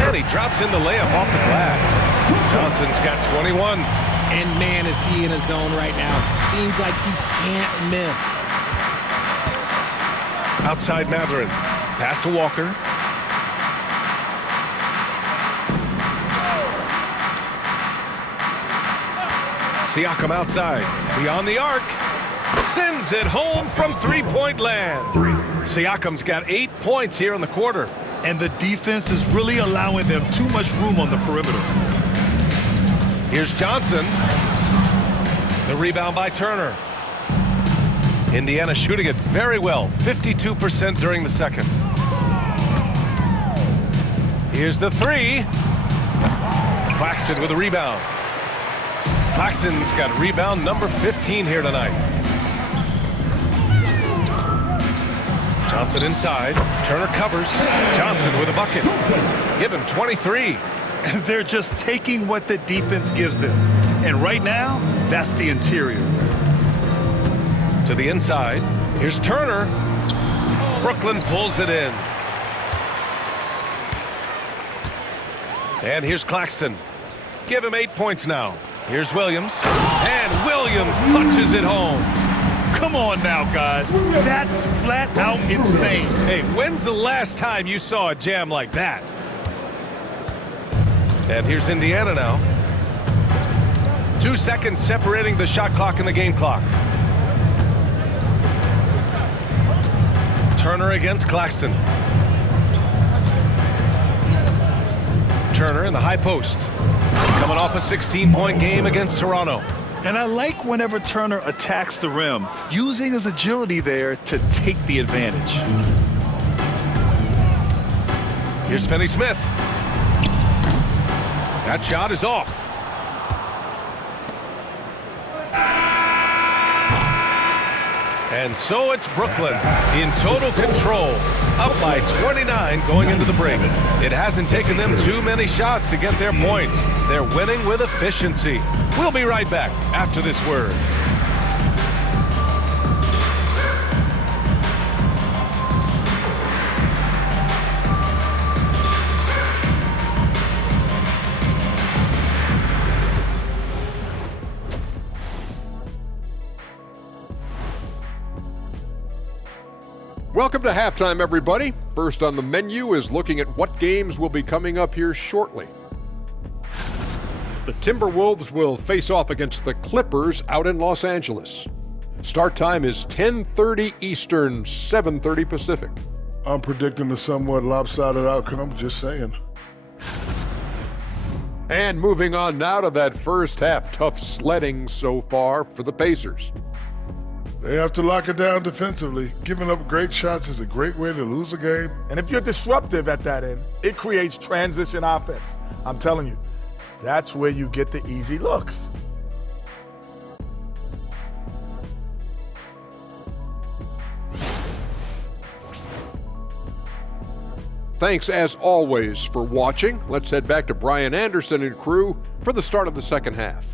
And he drops in the layup off the glass. Johnson's got 21. And man, is he in a zone right now. Seems like he can't miss. Outside Matherin. Pass to Walker. Siakam outside. Beyond the arc. Sends it home from three-point land. Siakam's got 8 points here in the quarter. And the defense is really allowing them too much room on the perimeter. Here's Johnson. The rebound by Turner. Indiana shooting it very well, 52% during the second. Here's the three. Claxton with a rebound. Claxton's got rebound number 15 here tonight. Johnson inside. Turner covers. Johnson with a bucket. Give him 23. They're just taking what the defense gives them. And right now, that's the interior. To the inside. Here's Turner. Brooklyn pulls it in. And here's Claxton. Give him 8 points now. Here's Williams. And Williams punches it home. Come on now, guys. That's flat out insane. Hey, when's the last time you saw a jam like that? And here's Indiana now. 2 seconds separating the shot clock and the game clock. Turner against Claxton. Turner in the high post. Coming off a 16-point game against Toronto. And I like whenever Turner attacks the rim, using his agility there to take the advantage. Here's Finney-Smith. That shot is off. And so it's Brooklyn in total control, up by 29 going into the break. It hasn't taken them too many shots to get their points. They're winning with efficiency. We'll be right back after this word. Welcome to halftime, everybody. First on the menu is looking at what games will be coming up here shortly. The Timberwolves will face off against the Clippers out in Los Angeles. Start time is 10:30 Eastern, 7:30 Pacific. I'm predicting a somewhat lopsided outcome, just saying. And moving on now to that first half, tough sledding so far for the Pacers. They have to lock it down defensively. Giving up great shots is a great way to lose a game. And if you're disruptive at that end, it creates transition offense. I'm telling you, that's where you get the easy looks. Thanks as always for watching. Let's head back to Brian Anderson and crew for the start of the second half.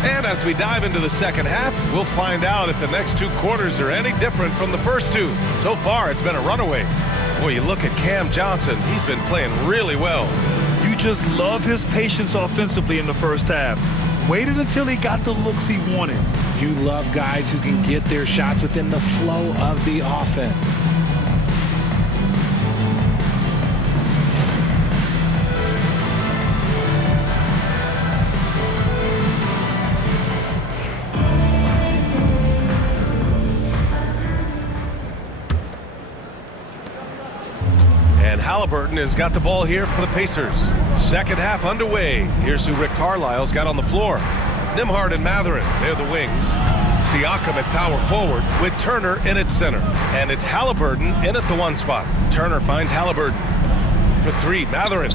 And as we dive into the second half, we'll find out if the next two quarters are any different from the first two. So far, it's been a runaway. Boy, you look at Cam Johnson. He's been playing really well. You just love his patience offensively in the first half. Waited until he got the looks he wanted. You love guys who can get their shots within the flow of the offense. And Haliburton has got the ball here for the Pacers. Second half underway. Here's who Rick Carlisle's got on the floor. Nembhard and Mathurin, they're the wings. Siakam at power forward with Turner in at center. And it's Haliburton in at the one spot. Turner finds Haliburton. For three, Mathurin.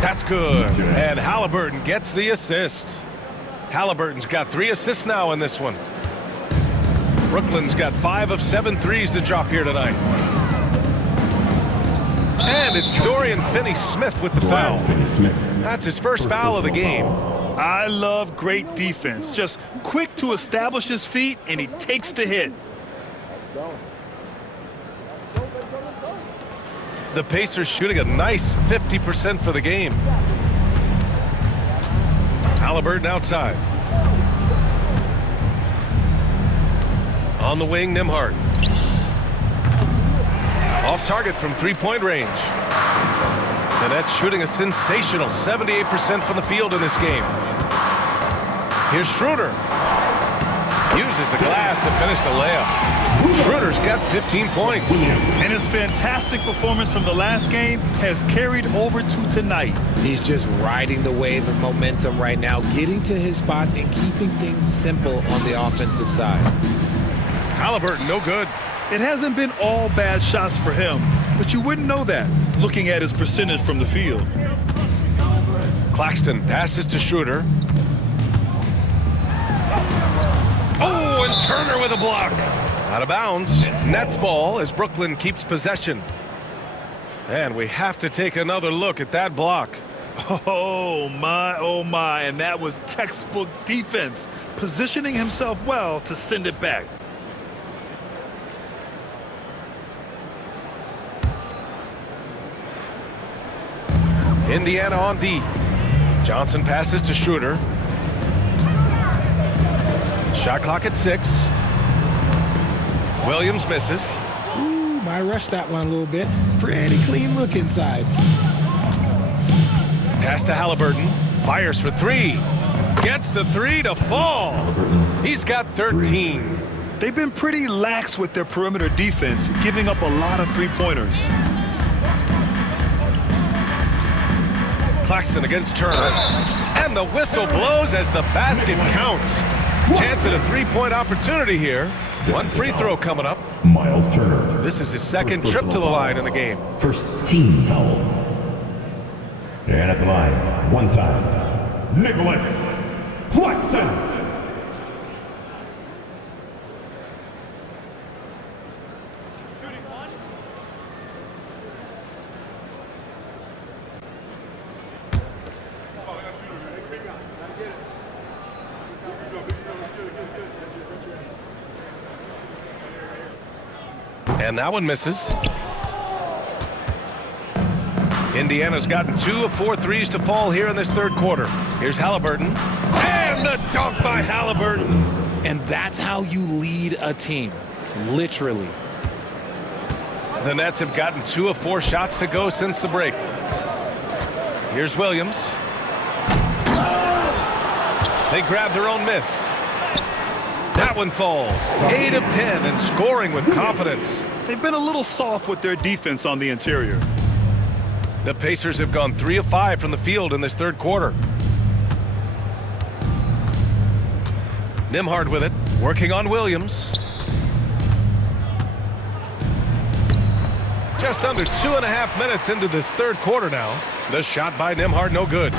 That's good. And Haliburton gets the assist. Haliburton's got 3 assists now in this one. Brooklyn's got 5 of 7 threes to drop here tonight. And it's Dorian Finney-Smith with the foul. That's his first foul of the game. I love great defense. Just quick to establish his feet, and he takes the hit. The Pacers shooting a nice 50% for the game. Haliburton outside. On the wing, Nembhard. Off target from three-point range. The Nets shooting a sensational 78% from the field in this game. Here's Schroeder. Uses the glass to finish the layup. Schroeder's got 15 points. And his fantastic performance from the last game has carried over to tonight. He's just riding the wave of momentum right now, getting to his spots and keeping things simple on the offensive side. Haliburton, no good. It hasn't been all bad shots for him, but you wouldn't know that looking at his percentage from the field. Claxton passes to Schroeder. Oh, and Turner with a block. Out of bounds. Nets ball as Brooklyn keeps possession. And we have to take another look at that block. Oh my, and that was textbook defense, positioning himself well to send it back. Indiana on D. Johnson passes to Schroeder. Shot clock at 6. Williams misses. I rushed that one a little bit. Pretty clean look inside. Pass to Haliburton. Fires for three. Gets the three to fall. He's got 13. They've been pretty lax with their perimeter defense, giving up a lot of three-pointers. Claxton against Turner. And the whistle blows as the basket counts. Chance at a three-point opportunity here. One free throw coming up. Miles Turner. This is his second trip to the line in the game. First team foul. And at the line, one time, Nicholas Claxton. And that one misses. Indiana's gotten 2 of 4 threes to fall here in this third quarter. Here's Haliburton. And the dunk by Haliburton. And that's how you lead a team. Literally. The Nets have gotten 2 of 4 shots to go since the break. Here's Williams. They grab their own miss. That one falls. 8 of 10 and scoring with confidence. They've been a little soft with their defense on the interior. The Pacers have gone 3 of 5 from the field in this third quarter. Nembhard with it, working on Williams. Just under 2.5 minutes into this third quarter now. The shot by Nembhard, no good.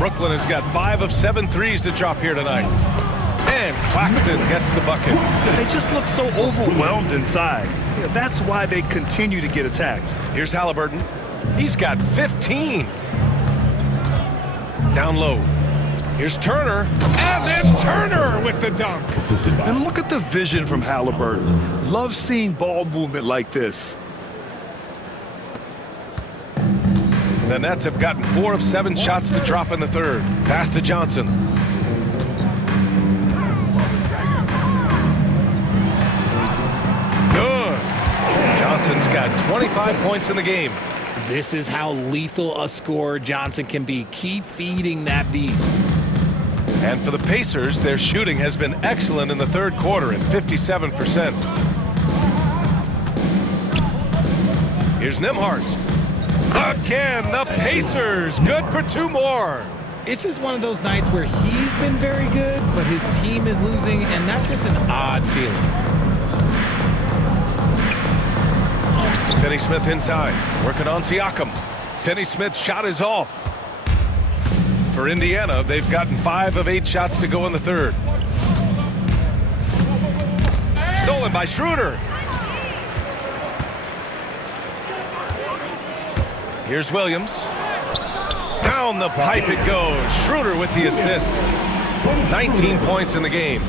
Brooklyn has got 5 of 7 threes to drop here tonight. And Claxton gets the bucket. They just look so overwhelmed inside. Yeah, that's why they continue to get attacked. Here's Haliburton. He's got 15. Down low. Here's Turner. And then Turner with the dunk. And look at the vision from Haliburton. Love seeing ball movement like this. The Nets have gotten 4 of 7 shots to drop in the third. Pass to Johnson. Good. Johnson's got 25 points in the game. This is how lethal a scorer Johnson can be. Keep feeding that beast. And for the Pacers, their shooting has been excellent in the third quarter at 57%. Here's Nembhard. Again, the Pacers. Good for 2 more. It's just one of those nights where he's been very good, but his team is losing, and that's just an odd feeling. Finney-Smith inside, working on Siakam. Finney-Smith's shot is off. For Indiana, they've gotten 5 of 8 shots to go in the third. Stolen by Schroeder. Here's Williams. Down the pipe it goes. Schroeder with the assist. 19 points in the game.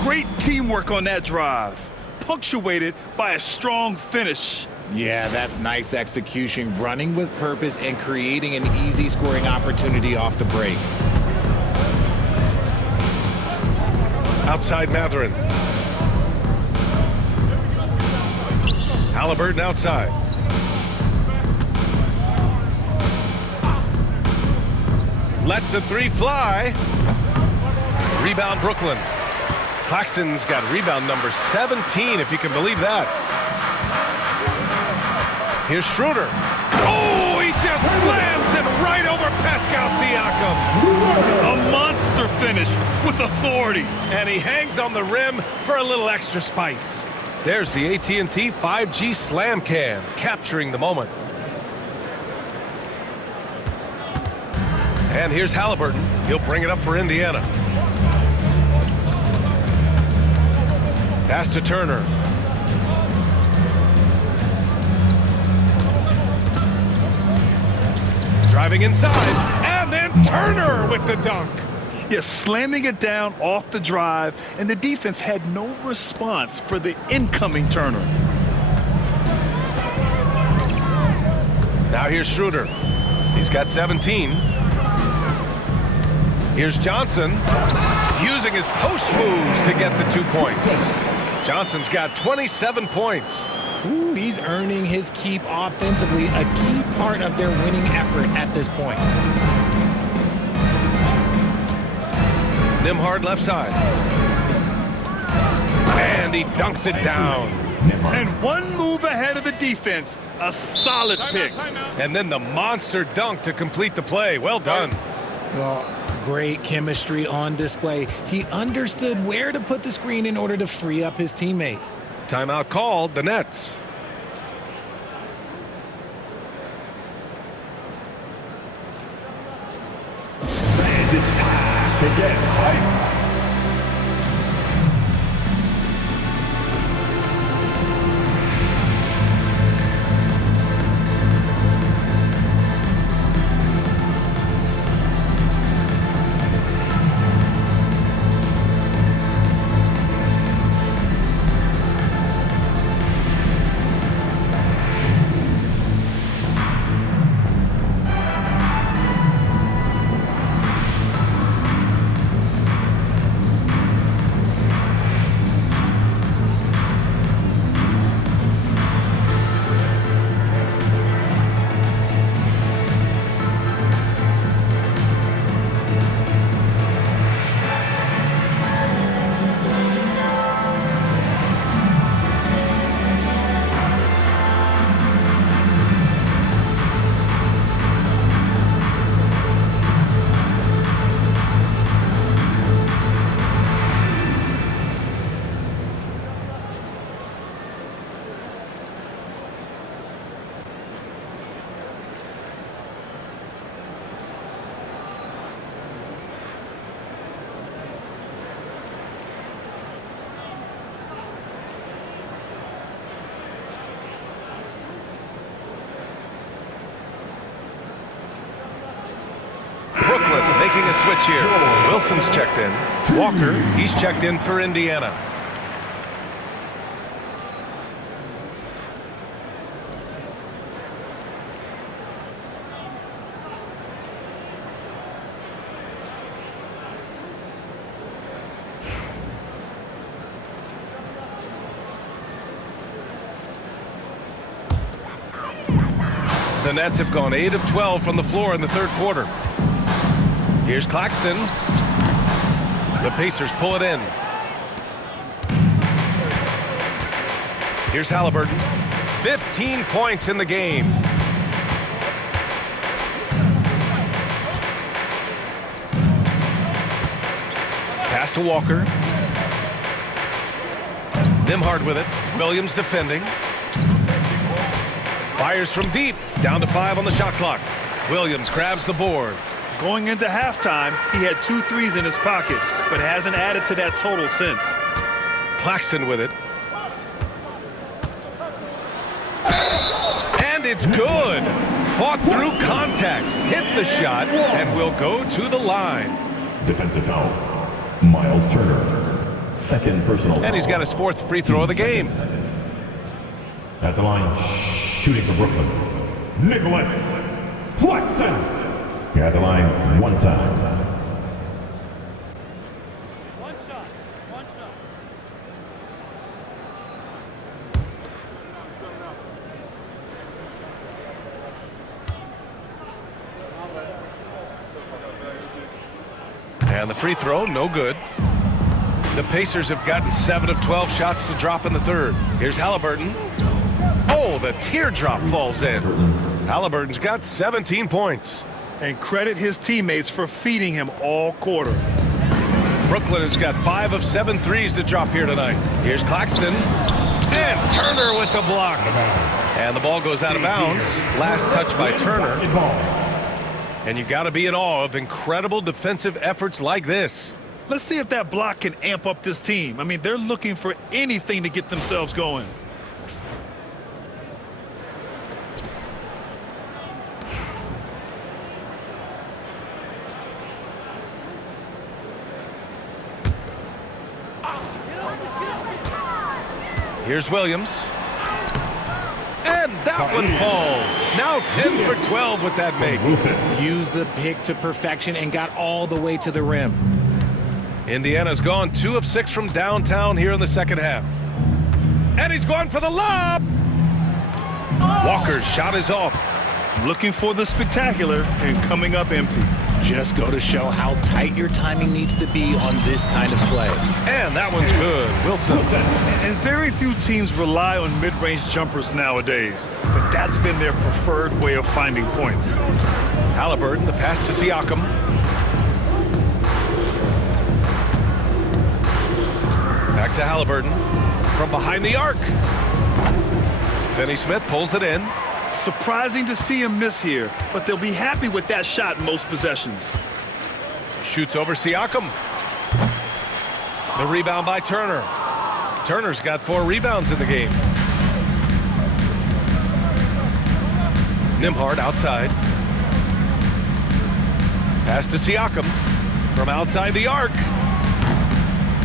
Great teamwork on that drive, punctuated by a strong finish. Yeah, that's nice execution, running with purpose and creating an easy scoring opportunity off the break. Outside Mathurin. Haliburton outside. Lets the 3 fly. Rebound Brooklyn. Claxton's got rebound number 17, if you can believe that. Here's Schroeder. Oh, he just slams it right over Pascal Siakam. A monster finish with authority. And he hangs on the rim for a little extra spice. There's the AT&T 5G Slam Can, capturing the moment. And here's Haliburton. He'll bring it up for Indiana. Pass to Turner. Driving inside, and then Turner with the dunk. Yes, slamming it down off the drive, and the defense had no response for the incoming Turner. Now here's Schroeder. He's got 17. Here's Johnson, using his post moves to get the 2 points. Johnson's got 27 points. Ooh, he's earning his keep offensively, a key part of their winning effort at this point. Nembhard left side. And he dunks it down. And one move ahead of the defense. A solid pick. And then the monster dunk to complete the play. Well done. Well, great chemistry on display. He understood where to put the screen in order to free up his teammate. Timeout called, the Nets. And it's time to get hyped. Brooklyn making a switch here. Wilson's checked in. Walker, he's checked in for Indiana. The Nets have gone 8 of 12 from the floor in the third quarter. Here's Claxton. The Pacers pull it in. Here's Haliburton. 15 points in the game. Pass to Walker. Nembhard with it. Williams defending. Fires from deep. Down to 5 on the shot clock. Williams grabs the board. Going into halftime, he had 2 threes in his pocket, but hasn't added to that total since. Claxton with it. And it's good. Fought through contact, hit the shot, and will go to the line. Defensive foul. Miles Turner. Second personal foul. And he's got his 4th free throw of the game. At the line, shooting for Brooklyn, Nicholas Claxton. At the line, one time. One shot. And the free throw, no good. The Pacers have gotten 7 of 12 shots to drop in the third. Here's Haliburton. Oh, the teardrop falls in. Haliburton's got 17 points. And credit his teammates for feeding him all quarter. Brooklyn has got 5 of 7 threes to drop here tonight. Here's Claxton. And Turner with the block. And the ball goes out of bounds. Last touch by Turner. And you got to be in awe of incredible defensive efforts like this. Let's see if that block can amp up this team. I mean, they're looking for anything to get themselves going. Here's Williams. And that one falls. Now 10 for 12 with that make. Used the pick to perfection and got all the way to the rim. Indiana's gone 2 of 6 from downtown here in the second half. And he's gone for the lob. Walker's shot is off. Looking for the spectacular and coming up empty. Just go to show how tight your timing needs to be on this kind of play. And that one's good. Wilson. And very few teams rely on mid-range jumpers nowadays, but that's been their preferred way of finding points. Haliburton, the pass to Siakam. Back to Haliburton from behind the arc. Finney-Smith pulls it in. Surprising to see him miss here, but they'll be happy with that shot in most possessions. Shoots over Siakam. The rebound by Turner. Turner's got 4 rebounds in the game. Nembhard outside. Pass to Siakam from outside the arc.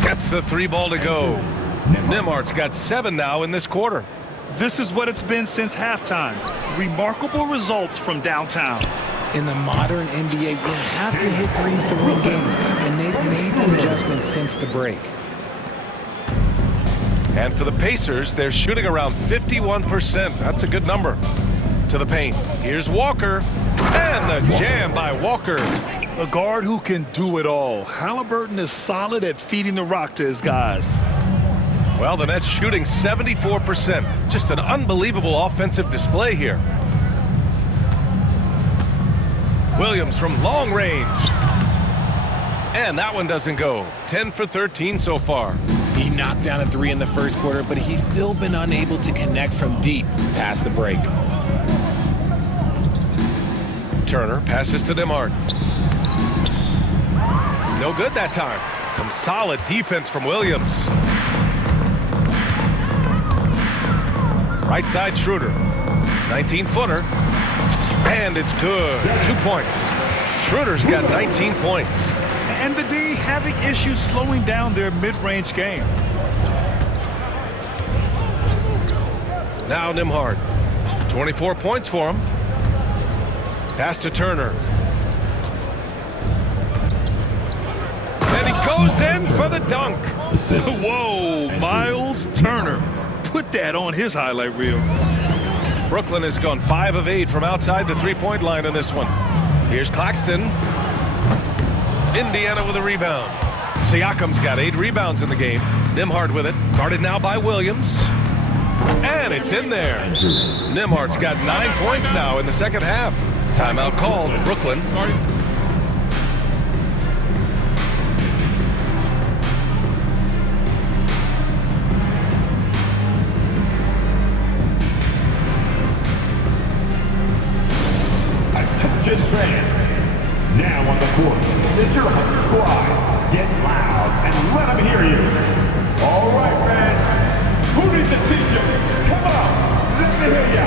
Gets the 3 ball to go. Nembhard's got 7 now in this quarter. This is what it's been since halftime. Remarkable results from downtown. In the modern NBA, you have to hit threes to win games, and they've made that adjustment since the break. And for the Pacers, they're shooting around 51%. That's a good number. To the paint. Here's Walker. And the jam by Walker. A guard who can do it all. Haliburton is solid at feeding the rock to his guys. Well, the Nets shooting 74%. Just an unbelievable offensive display here. Williams from long range. And that one doesn't go. 10 for 13 so far. He knocked down a 3 in the first quarter, but he's still been unable to connect from deep past the break. Turner passes to Nembhard. No good that time. Some solid defense from Williams. Right side Schroeder. 19-footer. And it's good. 2 points. Schroeder's got 19 points. And the D having issues slowing down their mid-range game. Now Nembhard. 24 points for him. Pass to Turner. And he goes in for the dunk. Whoa, Miles Turner. Put that on his highlight reel. Brooklyn has gone 5 of 8 from outside the three-point line in this one. Here's Claxton. Indiana with a rebound. Siakam's got 8 rebounds in the game. Nembhard with it. Guarded now by Williams. And it's in there. Nembhard's got 9 points now in the second half. Timeout called. Brooklyn. Attention fans. Now on the court, it's your Hunger Squad. Get loud and let them hear you. All right, fans. Who needs a t-shirt? Come on, let me hear ya.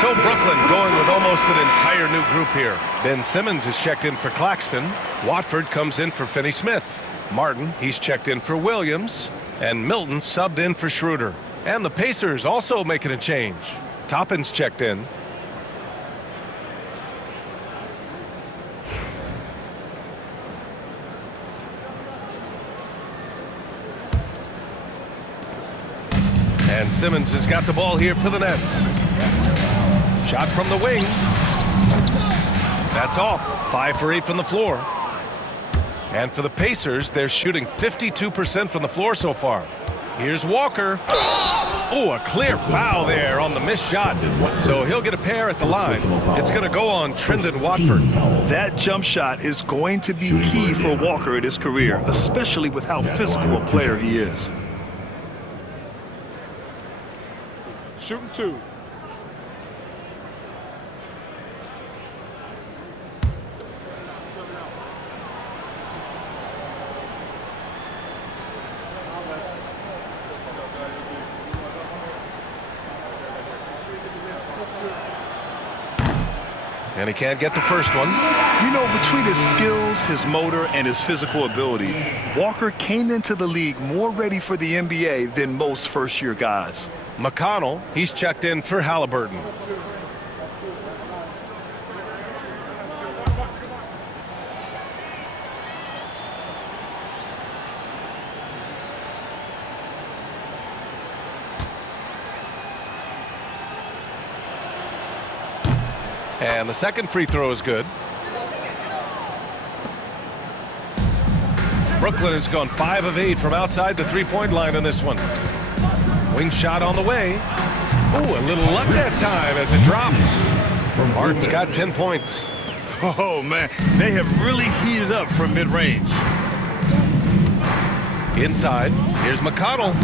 So Brooklyn going with almost an entire new group here. Ben Simmons is checked in for Claxton. Watford comes in for Finney-Smith. Martin, he's checked in for Williams. And Milton subbed in for Schroeder. And the Pacers also making a change. Toppin's checked in. And Simmons has got the ball here for the Nets. Shot from the wing. That's off. 5 for 8 from the floor. And for the Pacers, they're shooting 52% from the floor so far. Here's Walker. Oh, a clear foul there on the missed shot. So he'll get a pair at the line. It's going to go on Trendon Watford. That jump shot is going to be key for Walker in his career, especially with how physical a player he is. Shooting 2. And he can't get the first one. You know, between his skills, his motor, and his physical ability, Walker came into the league more ready for the NBA than most first-year guys. McConnell, he's checked in for Haliburton. And the second free throw is good. Brooklyn has gone 5 of 8 from outside the three-point line in this one. Wing shot on the way. Oh, a little luck that time as it drops. Martin's got 10 points. Oh, man, they have really heated up from mid-range. Inside, here's McConnell.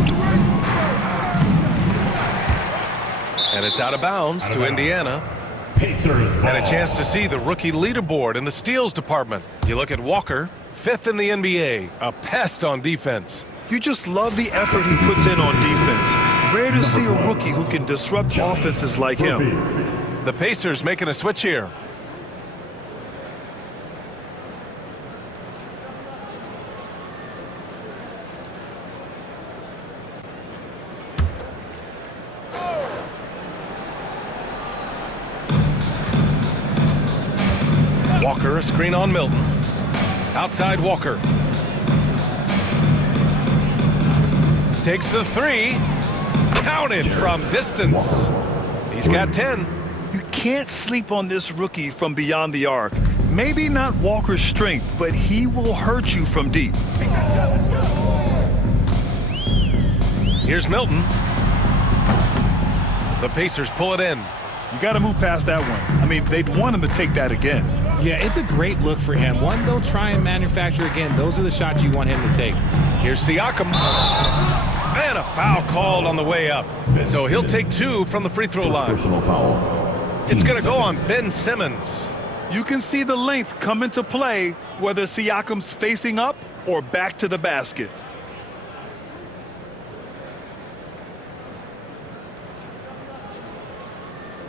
And it's out of bounds to Indiana. And a chance to see the rookie leaderboard in the steals department. You look at Walker, 5th in the NBA, a pest on defense. You just love the effort he puts in on defense. Rare to see a rookie who can disrupt offenses like him. The Pacers making a switch here. Walker, a screen on Milton. Outside Walker. Takes the 3. Counted from distance. He's got 10. You can't sleep on this rookie from beyond the arc. Maybe not Walker's strength, but he will hurt you from deep. Here's Milton. The Pacers pull it in. You got to move past that one. I mean, they'd want him to take that again. Yeah, it's a great look for him. One they'll try and manufacture again. Those are the shots you want him to take. Here's Siakam. And a foul called on the way up. So he'll take 2 from the free throw line. It's going to go on Ben Simmons. You can see the length come into play whether Siakam's facing up or back to the basket.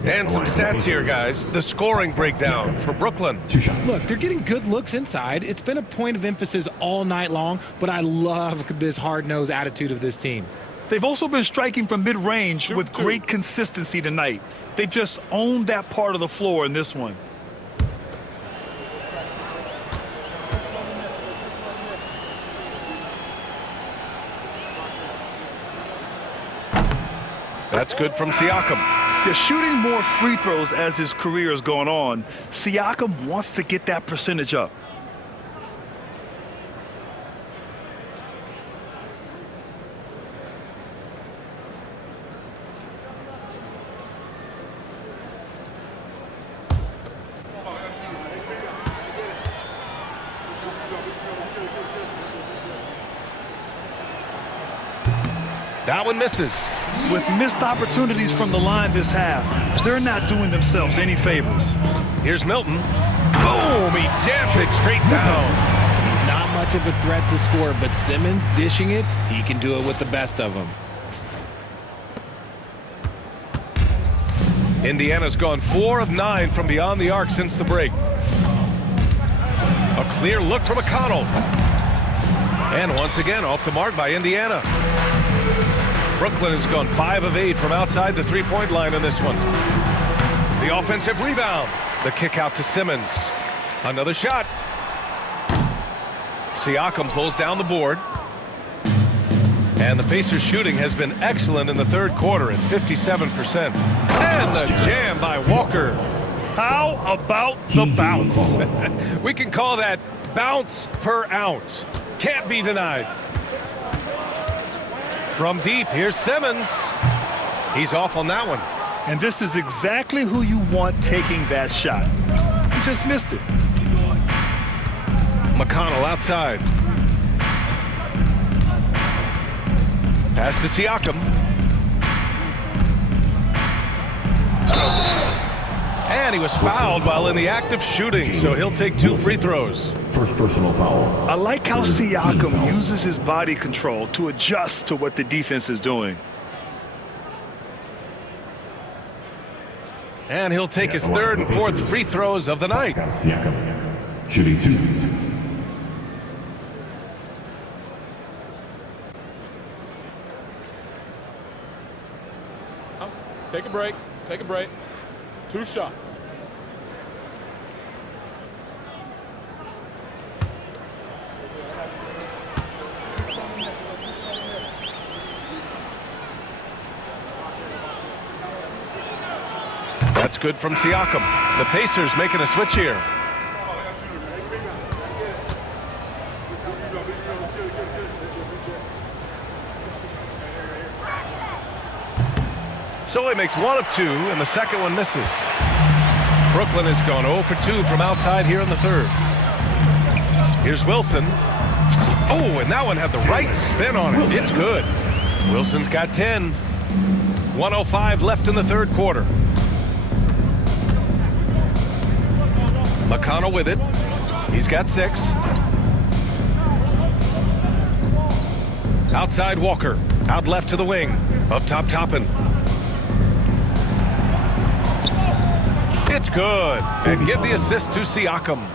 And some stats here, guys. The scoring breakdown for Brooklyn. Look, they're getting good looks inside. It's been a point of emphasis all night long, but I love this hard-nosed attitude of this team. They've also been striking from mid-range with great consistency tonight. They just owned that part of the floor in this one. That's good from Siakam. They're shooting more free throws as his career is going on. Siakam wants to get that percentage up. That one misses. With missed opportunities from the line this half, they're not doing themselves any favors. Here's Milton. Boom! He jams it straight down. He's not much of a threat to score, but Simmons dishing it, he can do it with the best of them. Indiana's gone 4 of 9 from beyond the arc since the break. A clear look from McConnell. And once again, off the mark by Indiana. Brooklyn has gone 5 of 8 from outside the three-point line in this one. The offensive rebound. The kick out to Simmons. Another shot. Siakam pulls down the board. And the Pacers shooting has been excellent in the third quarter at 57%. And the jam by Walker. How about the bounce? We can call that bounce per ounce. Can't be denied. From deep, here's Simmons. He's off on that one. And this is exactly who you want taking that shot. He just missed it. McConnell outside. Pass to Siakam. And he was fouled while in the act of shooting, so he'll take 2 free throws. First personal foul. I like how Siakam uses his body control to adjust to what the defense is doing. And he'll take his third and fourth free throws of the night. Siakam, shooting 2. Take a break. Take a break. 2 shots. That's good from Siakam. The Pacers making a switch here. So he makes 1 of 2, and the second one misses. Brooklyn has gone 0 for 2 from outside here in the third. Here's Wilson. Oh, and that one had the right spin on it. It's good. Wilson's got 10. 1:05 left in the third quarter. McConnell with it. He's got 6. Outside Walker. Out left to the wing. Up top Toppin. It's good. And give the assist to Siakam.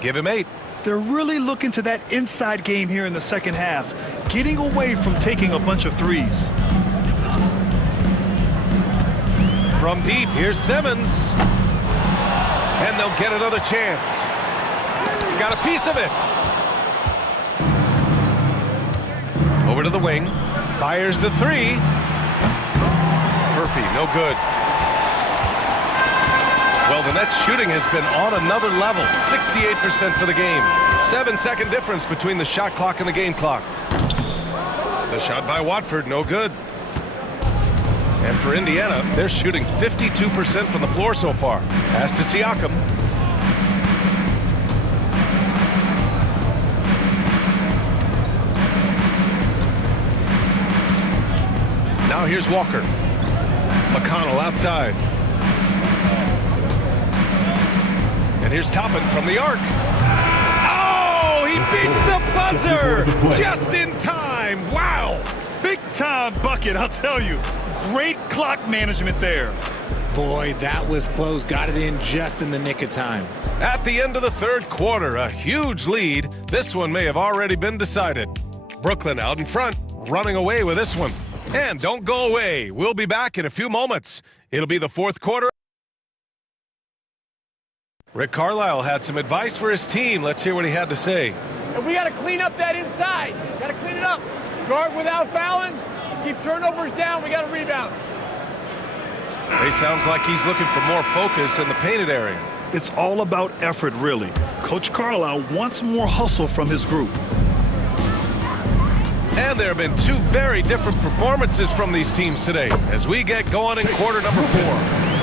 Give him 8. They're really looking to that inside game here in the second half, getting away from taking a bunch of threes. From deep, here's Simmons. And they'll get another chance. Got a piece of it. Over to the wing. Fires the 3. Murphy, no good. Well, the Nets shooting has been on another level. 68% for the game. 7-second difference between the shot clock and the game clock. The shot by Watford, no good. And for Indiana, they're shooting 52% from the floor so far. Pass to Siakam. Now here's Walker. McConnell outside. And here's Toppin from the arc. Oh, he beats the buzzer just in time. Wow. Big time bucket, I'll tell you. Great clock management there. Boy, that was close. Got it in just in the nick of time. At the end of the third quarter, a huge lead. This one may have already been decided. Brooklyn out in front, running away with this one. And don't go away. We'll be back in a few moments. It'll be the fourth quarter. Rick Carlisle had some advice for his team. Let's hear what he had to say. And we got to clean up that inside. Got to clean it up. Guard without fouling. Keep turnovers down. We got to rebound. He sounds like he's looking for more focus in the painted area. It's all about effort, really. Coach Carlisle wants more hustle from his group. And there have been 2 very different performances from these teams today as we get going in quarter number 4.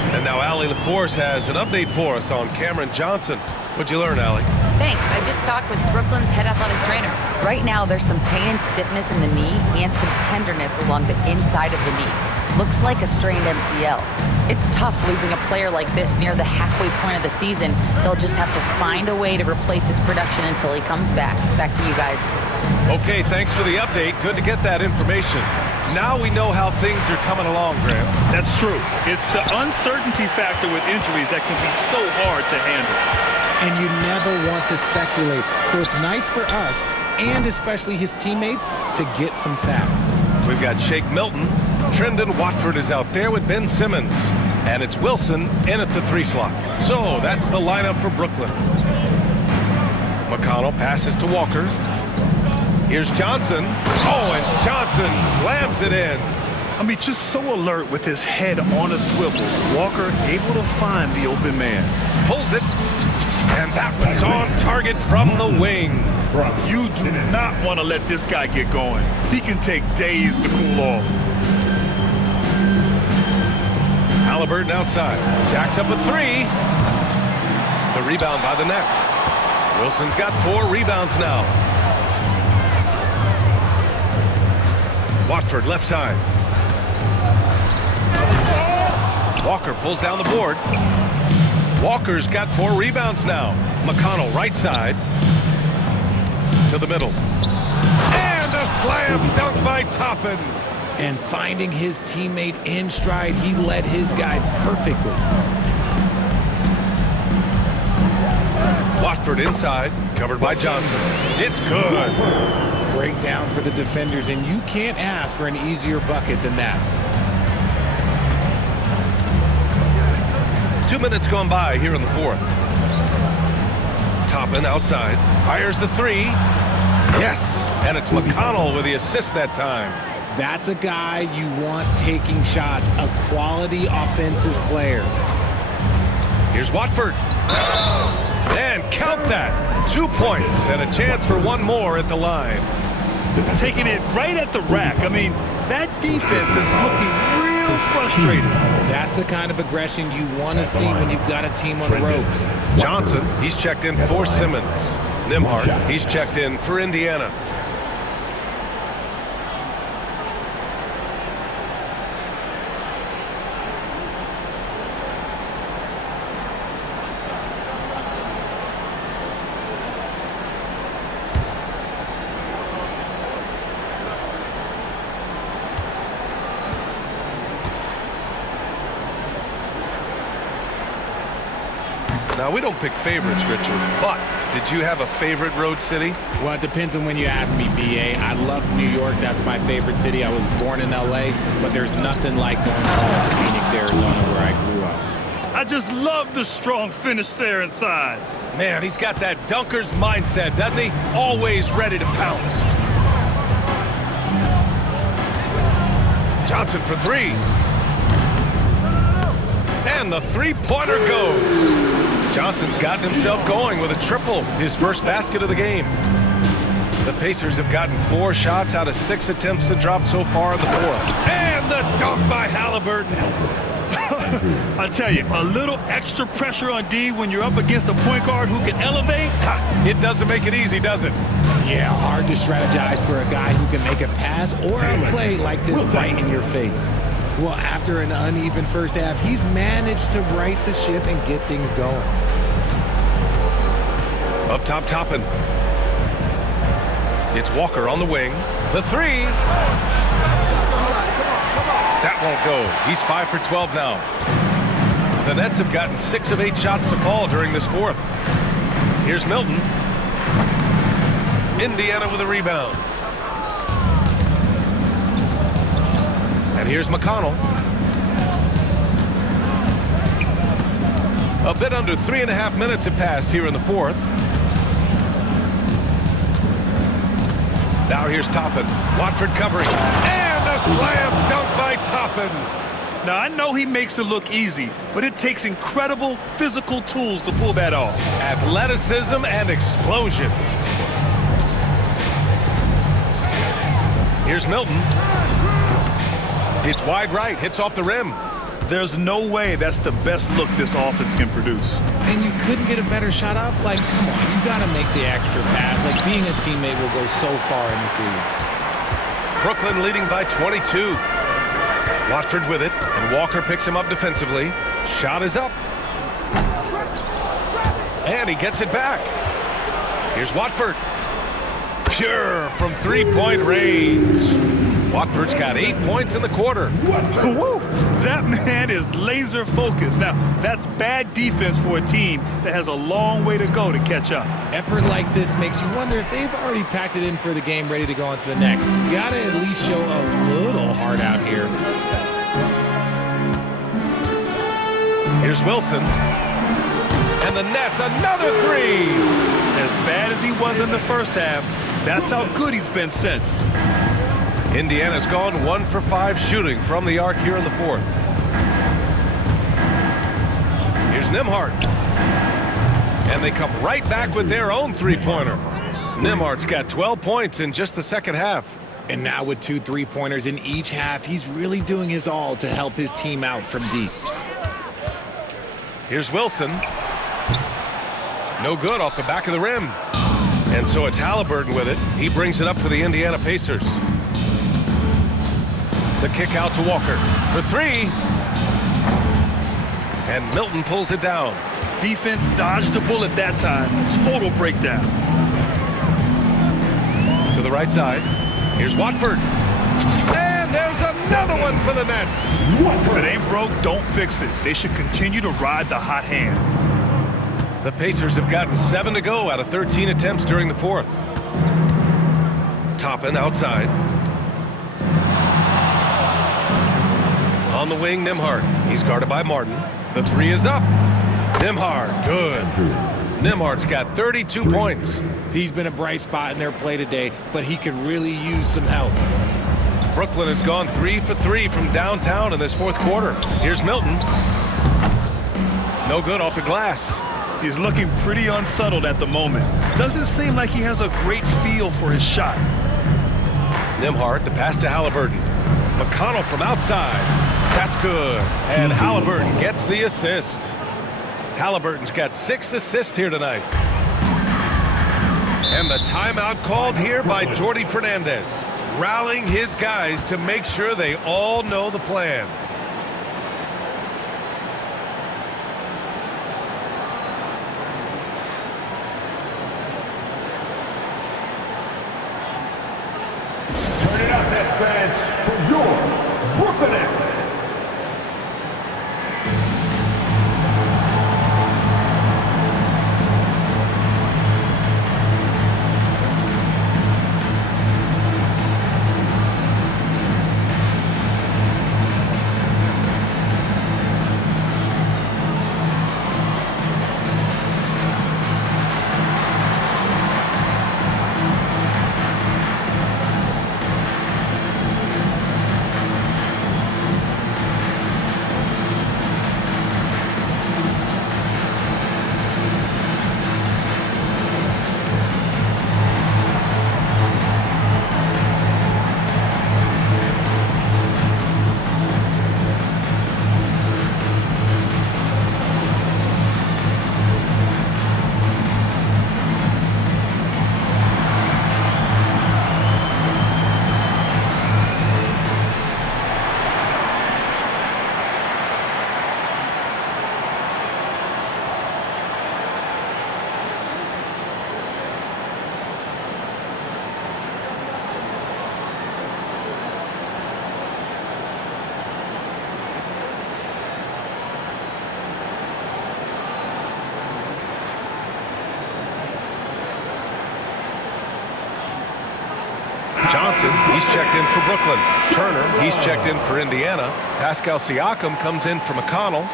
And now Allie LaForce has an update for us on Cameron Johnson. What'd you learn, Allie? Thanks. I just talked with Brooklyn's head athletic trainer. Right now, there's some pain and stiffness in the knee and some tenderness along the inside of the knee. Looks like a strained MCL. It's tough losing a player like this near the halfway point of the season. They'll just have to find a way to replace his production until he comes back. Back to you guys. Okay, thanks for the update. Good to get that information. Now we know how things are coming along, Graham. That's true. It's the uncertainty factor with injuries that can be so hard to handle. And you never want to speculate. So it's nice for us, and especially his teammates, to get some facts. We've got Shake Milton. Trendon Watford is out there with Ben Simmons. And it's Wilson in at the 3 slot. So that's the lineup for Brooklyn. McConnell passes to Walker. Here's Johnson. Oh, and Johnson slams it in. I mean, just so alert with his head on a swivel. Walker able to find the open man. Pulls it. And that one's on target from the wing. You do not want to let this guy get going. He can take days to cool off. Haliburton outside. Jacks up a three. The rebound by the Nets. Wilson's got 4 rebounds now. Watford left side. Walker pulls down the board. Walker's got 4 rebounds now. McConnell right side. To the middle. And a slam dunk by Toppin. And finding his teammate in stride, he led his guy perfectly. Watford inside, covered by Johnson. It's good. Breakdown for the defenders, and you can't ask for an easier bucket than that. 2 minutes gone by here in the 4th. Toppin outside, fires the 3. Yes, and it's McConnell with the assist that time. That's a guy you want taking shots, a quality offensive player. Here's Watford. And count that. 2 points and a chance for one more at the line. Taking it right at the rack. I mean, that defense is looking real frustrated. That's the kind of aggression you want to see when you've got a team on the ropes. Johnson, he's checked in for Simmons. Nembhard, he's checked in for Indiana. Now, we don't pick favorites, Richard, but did you have a favorite road city? Well, it depends on when you ask me, B.A. I love New York. That's my favorite city. I was born in L.A., but there's nothing like going home to Phoenix, Arizona, where I grew up. I just love the strong finish there inside. Man, he's got that dunker's mindset, doesn't he? Always ready to pounce. Johnson for 3. And the 3-pointer goes. Johnson's gotten himself going with a triple, his first basket of the game. The Pacers have gotten 4 shots out of 6 attempts to drop so far in the 4th. And the dunk by Haliburton. I tell you, a little extra pressure on D when you're up against a point guard who can elevate. It doesn't make it easy, does it? Yeah, hard to strategize for a guy who can make a pass or a play like this right in your face. Well, after an uneven first half, he's managed to right the ship and get things going. Up top, Toppin. It's Walker on the wing. The 3. That won't go. He's 5 for 12 now. The Nets have gotten 6 of 8 shots to fall during this 4th. Here's Milton. Indiana with a rebound. And here's McConnell. A bit under 3.5 minutes have passed here in the 4th. Now here's Toppin. Watford covering. And a slam dunk by Toppin. Now, I know he makes it look easy, but it takes incredible physical tools to pull that off. Athleticism and explosion. Here's Milton. It's wide right, hits off the rim. There's no way that's the best look this offense can produce. And you couldn't get a better shot off? Like, come on, you got to make the extra pass. Like, being a teammate will go so far in this league. Brooklyn leading by 22. Watford with it, and Walker picks him up defensively. Shot is up. And he gets it back. Here's Watford. Pure from 3-point range. Watford's got 8 points in the quarter. Woo! That man is laser focused. Now, that's bad defense for a team that has a long way to go to catch up. Effort like this makes you wonder if they've already packed it in for the game, ready to go on to the next. You got to at least show a little heart out here. Here's Wilson. And the Nets, another 3. As bad as he was in the first half, That's how good he's been since. Indiana's gone 1 for 5 shooting from the arc here in the fourth. Here's Nembhard. And they come right back with their own three-pointer. Nembhard's got 12 points in just the second half. And now with 2 3-pointers in each half, he's really doing his all to help his team out from deep. Here's Wilson. No good off the back of the rim. And so it's Haliburton with it. He brings it up for the Indiana Pacers. The kick out to Walker for 3. And Milton pulls it down. Defense dodged a bullet that time. Total breakdown. To the right side. Here's Watford. And there's another one for the Nets. If it ain't broke, don't fix it. They should continue to ride the hot hand. The Pacers have gotten 7 to go out of 13 attempts during the fourth. Toppin outside. On the wing, Nembhard. He's guarded by Martin. The 3 is up. Nembhard, good. Nembhard's got 32 points. He's been a bright spot in their play today, but he could really use some help. Brooklyn has gone 3 for 3 from downtown in this fourth quarter. Here's Milton. No good off the glass. He's looking pretty unsettled at the moment. Doesn't seem like he has a great feel for his shot. Nembhard, the pass to Haliburton. McConnell from outside. That's good. And Haliburton gets the assist. Haliburton's got 6 assists here tonight. And the timeout called here by Jordi Fernandez, rallying his guys to make sure they all know the plan. Turn it up, Nets fans, for your Brooklyn Nets. Johnson, he's checked in for Brooklyn. Turner, he's checked in for Indiana. Pascal Siakam comes in for McConnell.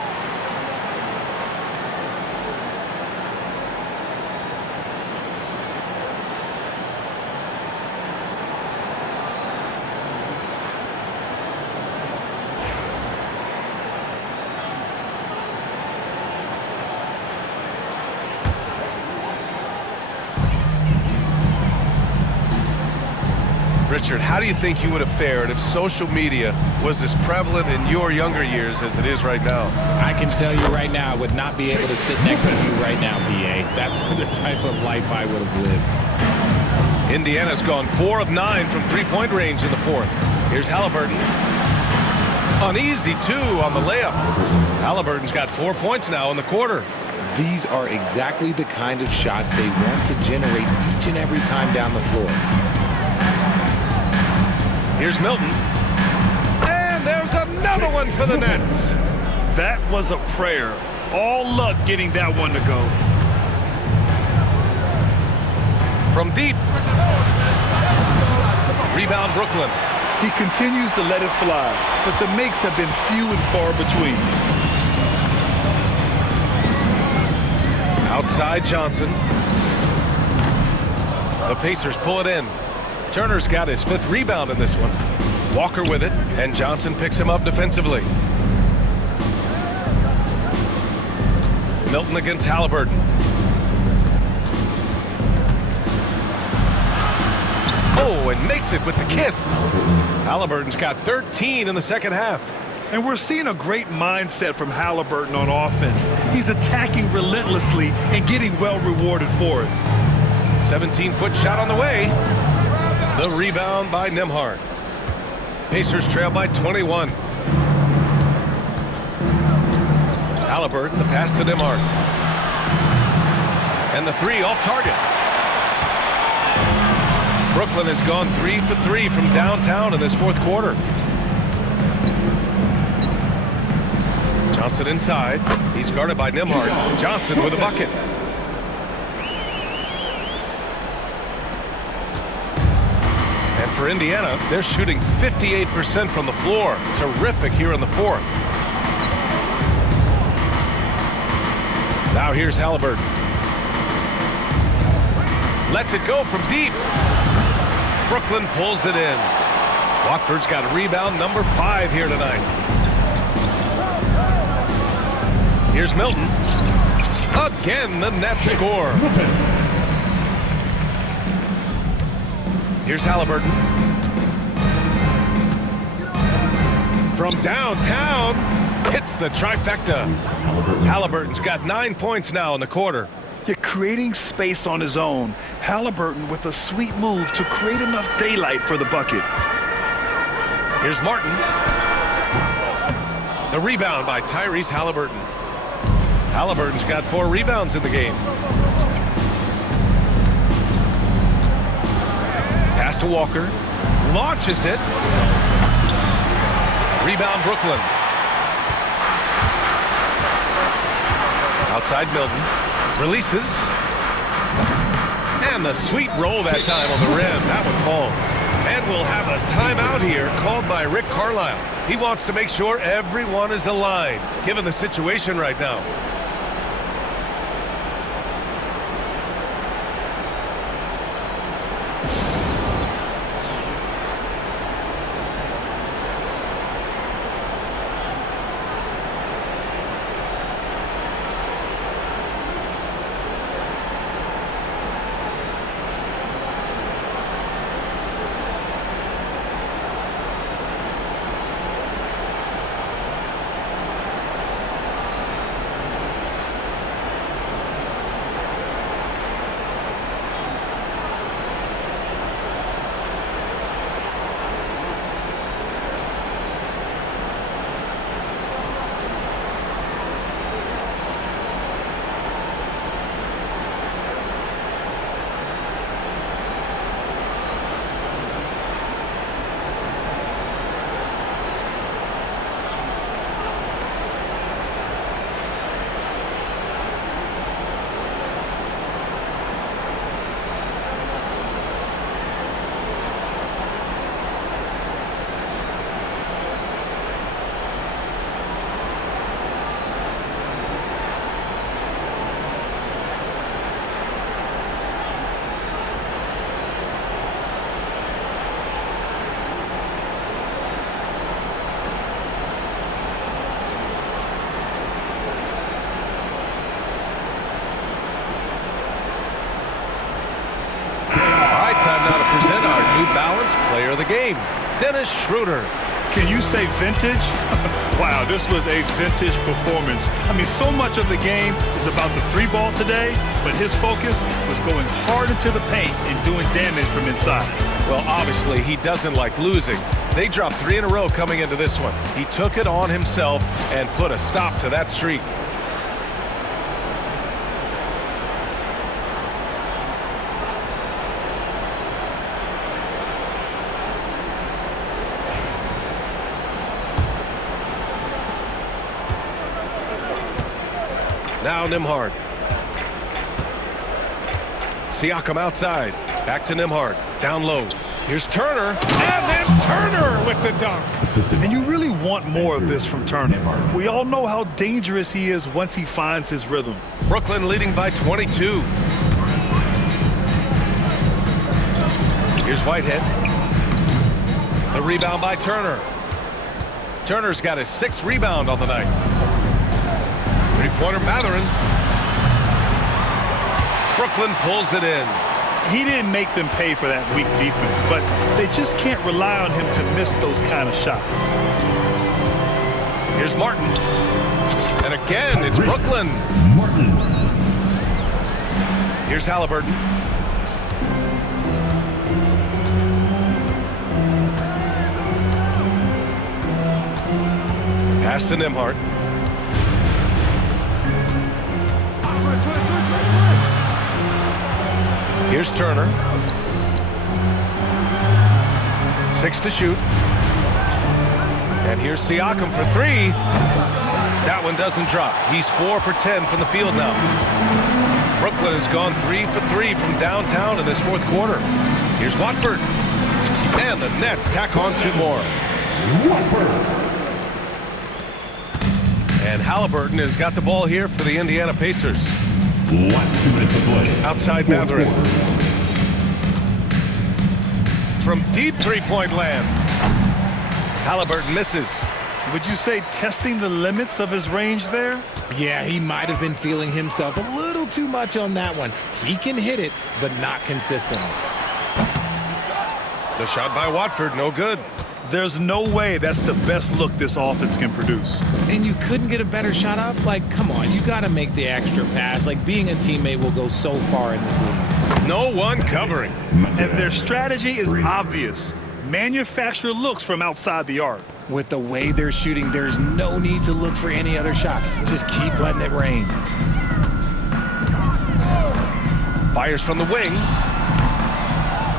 Richard, how do you think you would have fared if social media was as prevalent in your younger years as it is right now? I can tell you right now, I would not be able to sit next to you right now, B.A. That's the type of life I would have lived. Indiana's gone 4 of 9 from three-point range in the fourth. Here's Haliburton. Uneasy, 2 on the layup. Haliburton's got 4 points now in the quarter. These are exactly the kind of shots they want to generate each and every time down the floor. Here's Milton. And there's another one for the Nets. That was a prayer. All luck getting that one to go. From deep. Rebound Brooklyn. He continues to let it fly, but the makes have been few and far between. Outside Johnson. The Pacers pull it in. Turner's got his 5th rebound in this one. Walker with it, and Johnson picks him up defensively. Milton against Haliburton. Oh, and makes it with the kiss. Haliburton's got 13 in the second half. And we're seeing a great mindset from Haliburton on offense. He's attacking relentlessly and getting well rewarded for it. 17-foot shot on the way. The rebound by Nembhard. Pacers trail by 21. Haliburton, the pass to Nembhard. And the 3 off target. Brooklyn has gone 3 for 3 from downtown in this 4th quarter. Johnson inside. He's guarded by Nembhard. Johnson with a bucket. And for Indiana, they're shooting 58% from the floor. Terrific here in the 4th. Now here's Haliburton. Lets it go from deep. Brooklyn pulls it in. Watford's got rebound number 5 here tonight. Here's Milton. Again, the net score. Here's Haliburton. From downtown, hits the trifecta. Haliburton's got 9 points now in the quarter. You're creating space on his own. Haliburton with a sweet move to create enough daylight for the bucket. Here's Martin. The rebound by Tyrese Haliburton. Haliburton's got 4 rebounds in the game. Pass to Walker. Launches it. Rebound Brooklyn. Outside Milton. Releases. And the sweet roll that time on the rim. That one falls. And we'll have a timeout here called by Rick Carlisle. He wants to make sure everyone is aligned, given the situation right now. Player of the game, Dennis Schroeder. Can you say vintage? Wow, this was a vintage performance. I mean, so much of the game is about the 3-ball today, but his focus was going hard into the paint and doing damage from inside. Well, obviously, he doesn't like losing. They dropped 3 in a row coming into this one. He took it on himself and put a stop to that streak. Now Nembhard. Siakam outside. Back to Nembhard. Down low. Here's Turner. And then Turner with the dunk. And you really want more of this from Turner. We all know how dangerous he is once he finds his rhythm. Brooklyn leading by 22. Here's Whitehead. The rebound by Turner. Turner's got his 6th rebound on the night. Three-pointer Mathurin. Brooklyn pulls it in. He didn't make them pay for that weak defense, but they just can't rely on him to miss those kind of shots. Here's Martin. And again, it's Brooklyn. Here's Haliburton. Pass to Nembhard. Here's Turner. 6 to shoot. And here's Siakam for 3. That one doesn't drop. He's 4 for 10 from the field now. Brooklyn has gone 3 for 3 from downtown in this 4th quarter. Here's Watford. And the Nets tack on 2 more. And Haliburton has got the ball here for the Indiana Pacers. Outside Mathurin. From deep three-point land. Haliburton misses. Would you say testing the limits of his range there? Yeah, he might have been feeling himself a little too much on that one. He can hit it, but not consistently. The shot by Watford, no good. There's no way that's the best look this offense can produce. And you couldn't get a better shot off? Like, come on, you got to make the extra pass. Like, being a teammate will go so far in this league. No one covering. And their strategy is obvious. Manufacture looks from outside the arc. With the way they're shooting, there's no need to look for any other shot. Just keep letting it rain. Fires from the wing.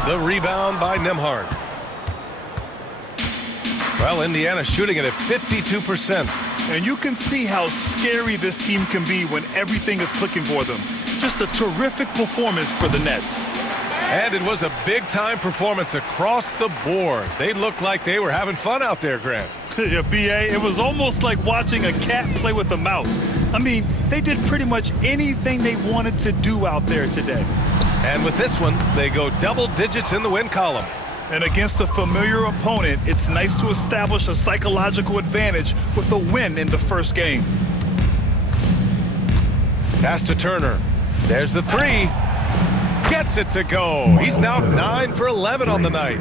The rebound by Nembhard. Well, Indiana shooting it at 52%. And you can see how scary this team can be when everything is clicking for them. Just a terrific performance for the Nets. And it was a big-time performance across the board. They looked like they were having fun out there, Grant. Yeah, B.A., it was almost like watching a cat play with a mouse. I mean, they did pretty much anything they wanted to do out there today. And with this one, they go double digits in the win column. And against a familiar opponent, it's nice to establish a psychological advantage with a win in the first game. Pass to Turner. There's the 3. Gets it to go. He's now 9 for 11 on the night.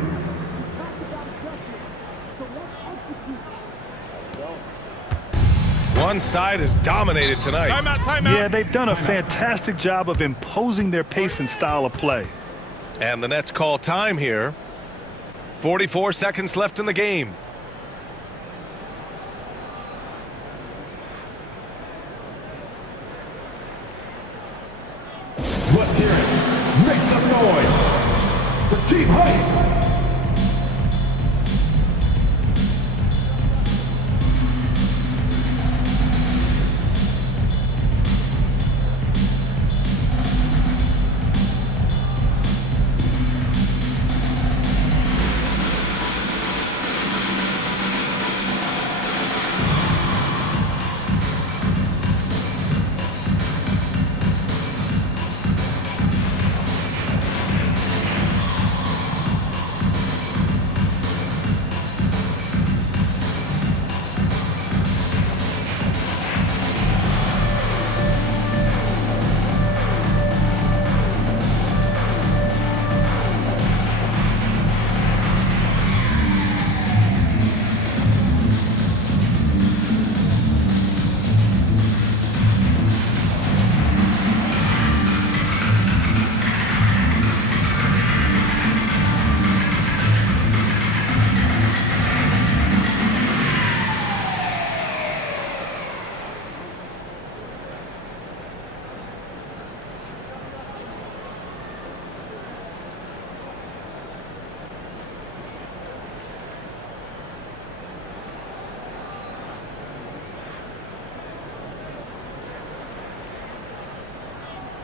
One side is dominated tonight. Timeout. Yeah, they've done a fantastic job of imposing their pace and style of play. And the Nets call time here. 44 seconds left in the game. Let's hear it. Make some noise for Team Hype.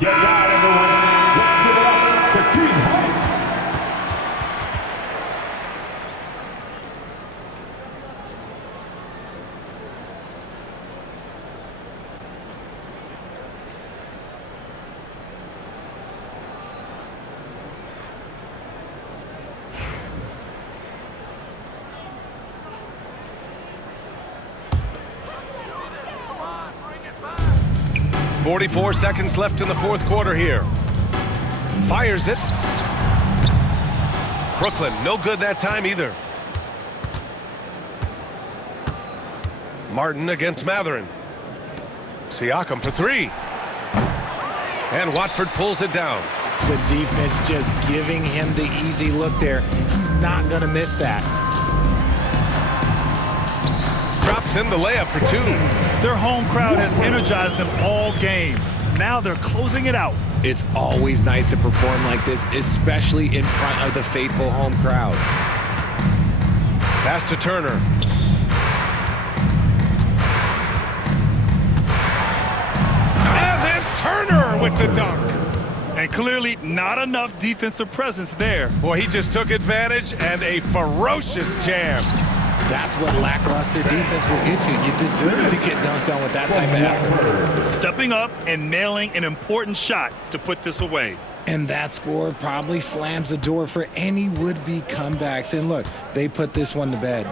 Get loud, everyone. Let's give it up for Team Hype. 44 seconds left in the fourth quarter here. Fires it. Brooklyn, no good that time either. Martin against Matherin. Siakam for three. And Watford pulls it down. The defense just giving him the easy look there. He's not going to miss that. Drops in the layup for two. Their home crowd has energized them all game. Now they're closing it out. It's always nice to perform like this, especially in front of the faithful home crowd. Pass to Turner. And then Turner with the dunk. And clearly not enough defensive presence there. Boy, he just took advantage and a ferocious jam. That's what lackluster defense will get you. You deserve to get dunked on with that type of effort. Stepping up and nailing an important shot to put this away. And that score probably slams the door for any would-be comebacks. And look, they put this one to bed.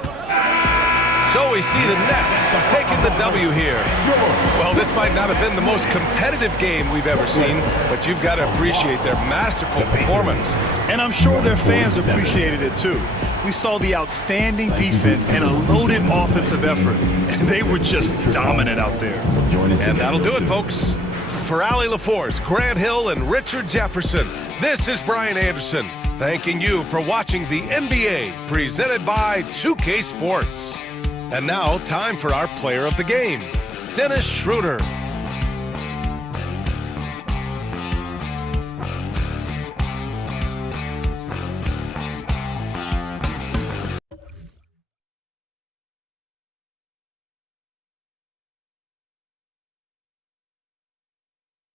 So we see the Nets taking the W here. Well, this might not have been the most competitive game we've ever seen, but you've got to appreciate their masterful performance. And I'm sure their fans appreciated it too. We saw the outstanding defense and a loaded offensive effort. And they were just dominant out there. And that'll do it, folks. For Allie LaForce, Grant Hill, and Richard Jefferson, this is Brian Anderson, thanking you for watching the NBA presented by 2K Sports. And now, time for our player of the game, Dennis Schroeder.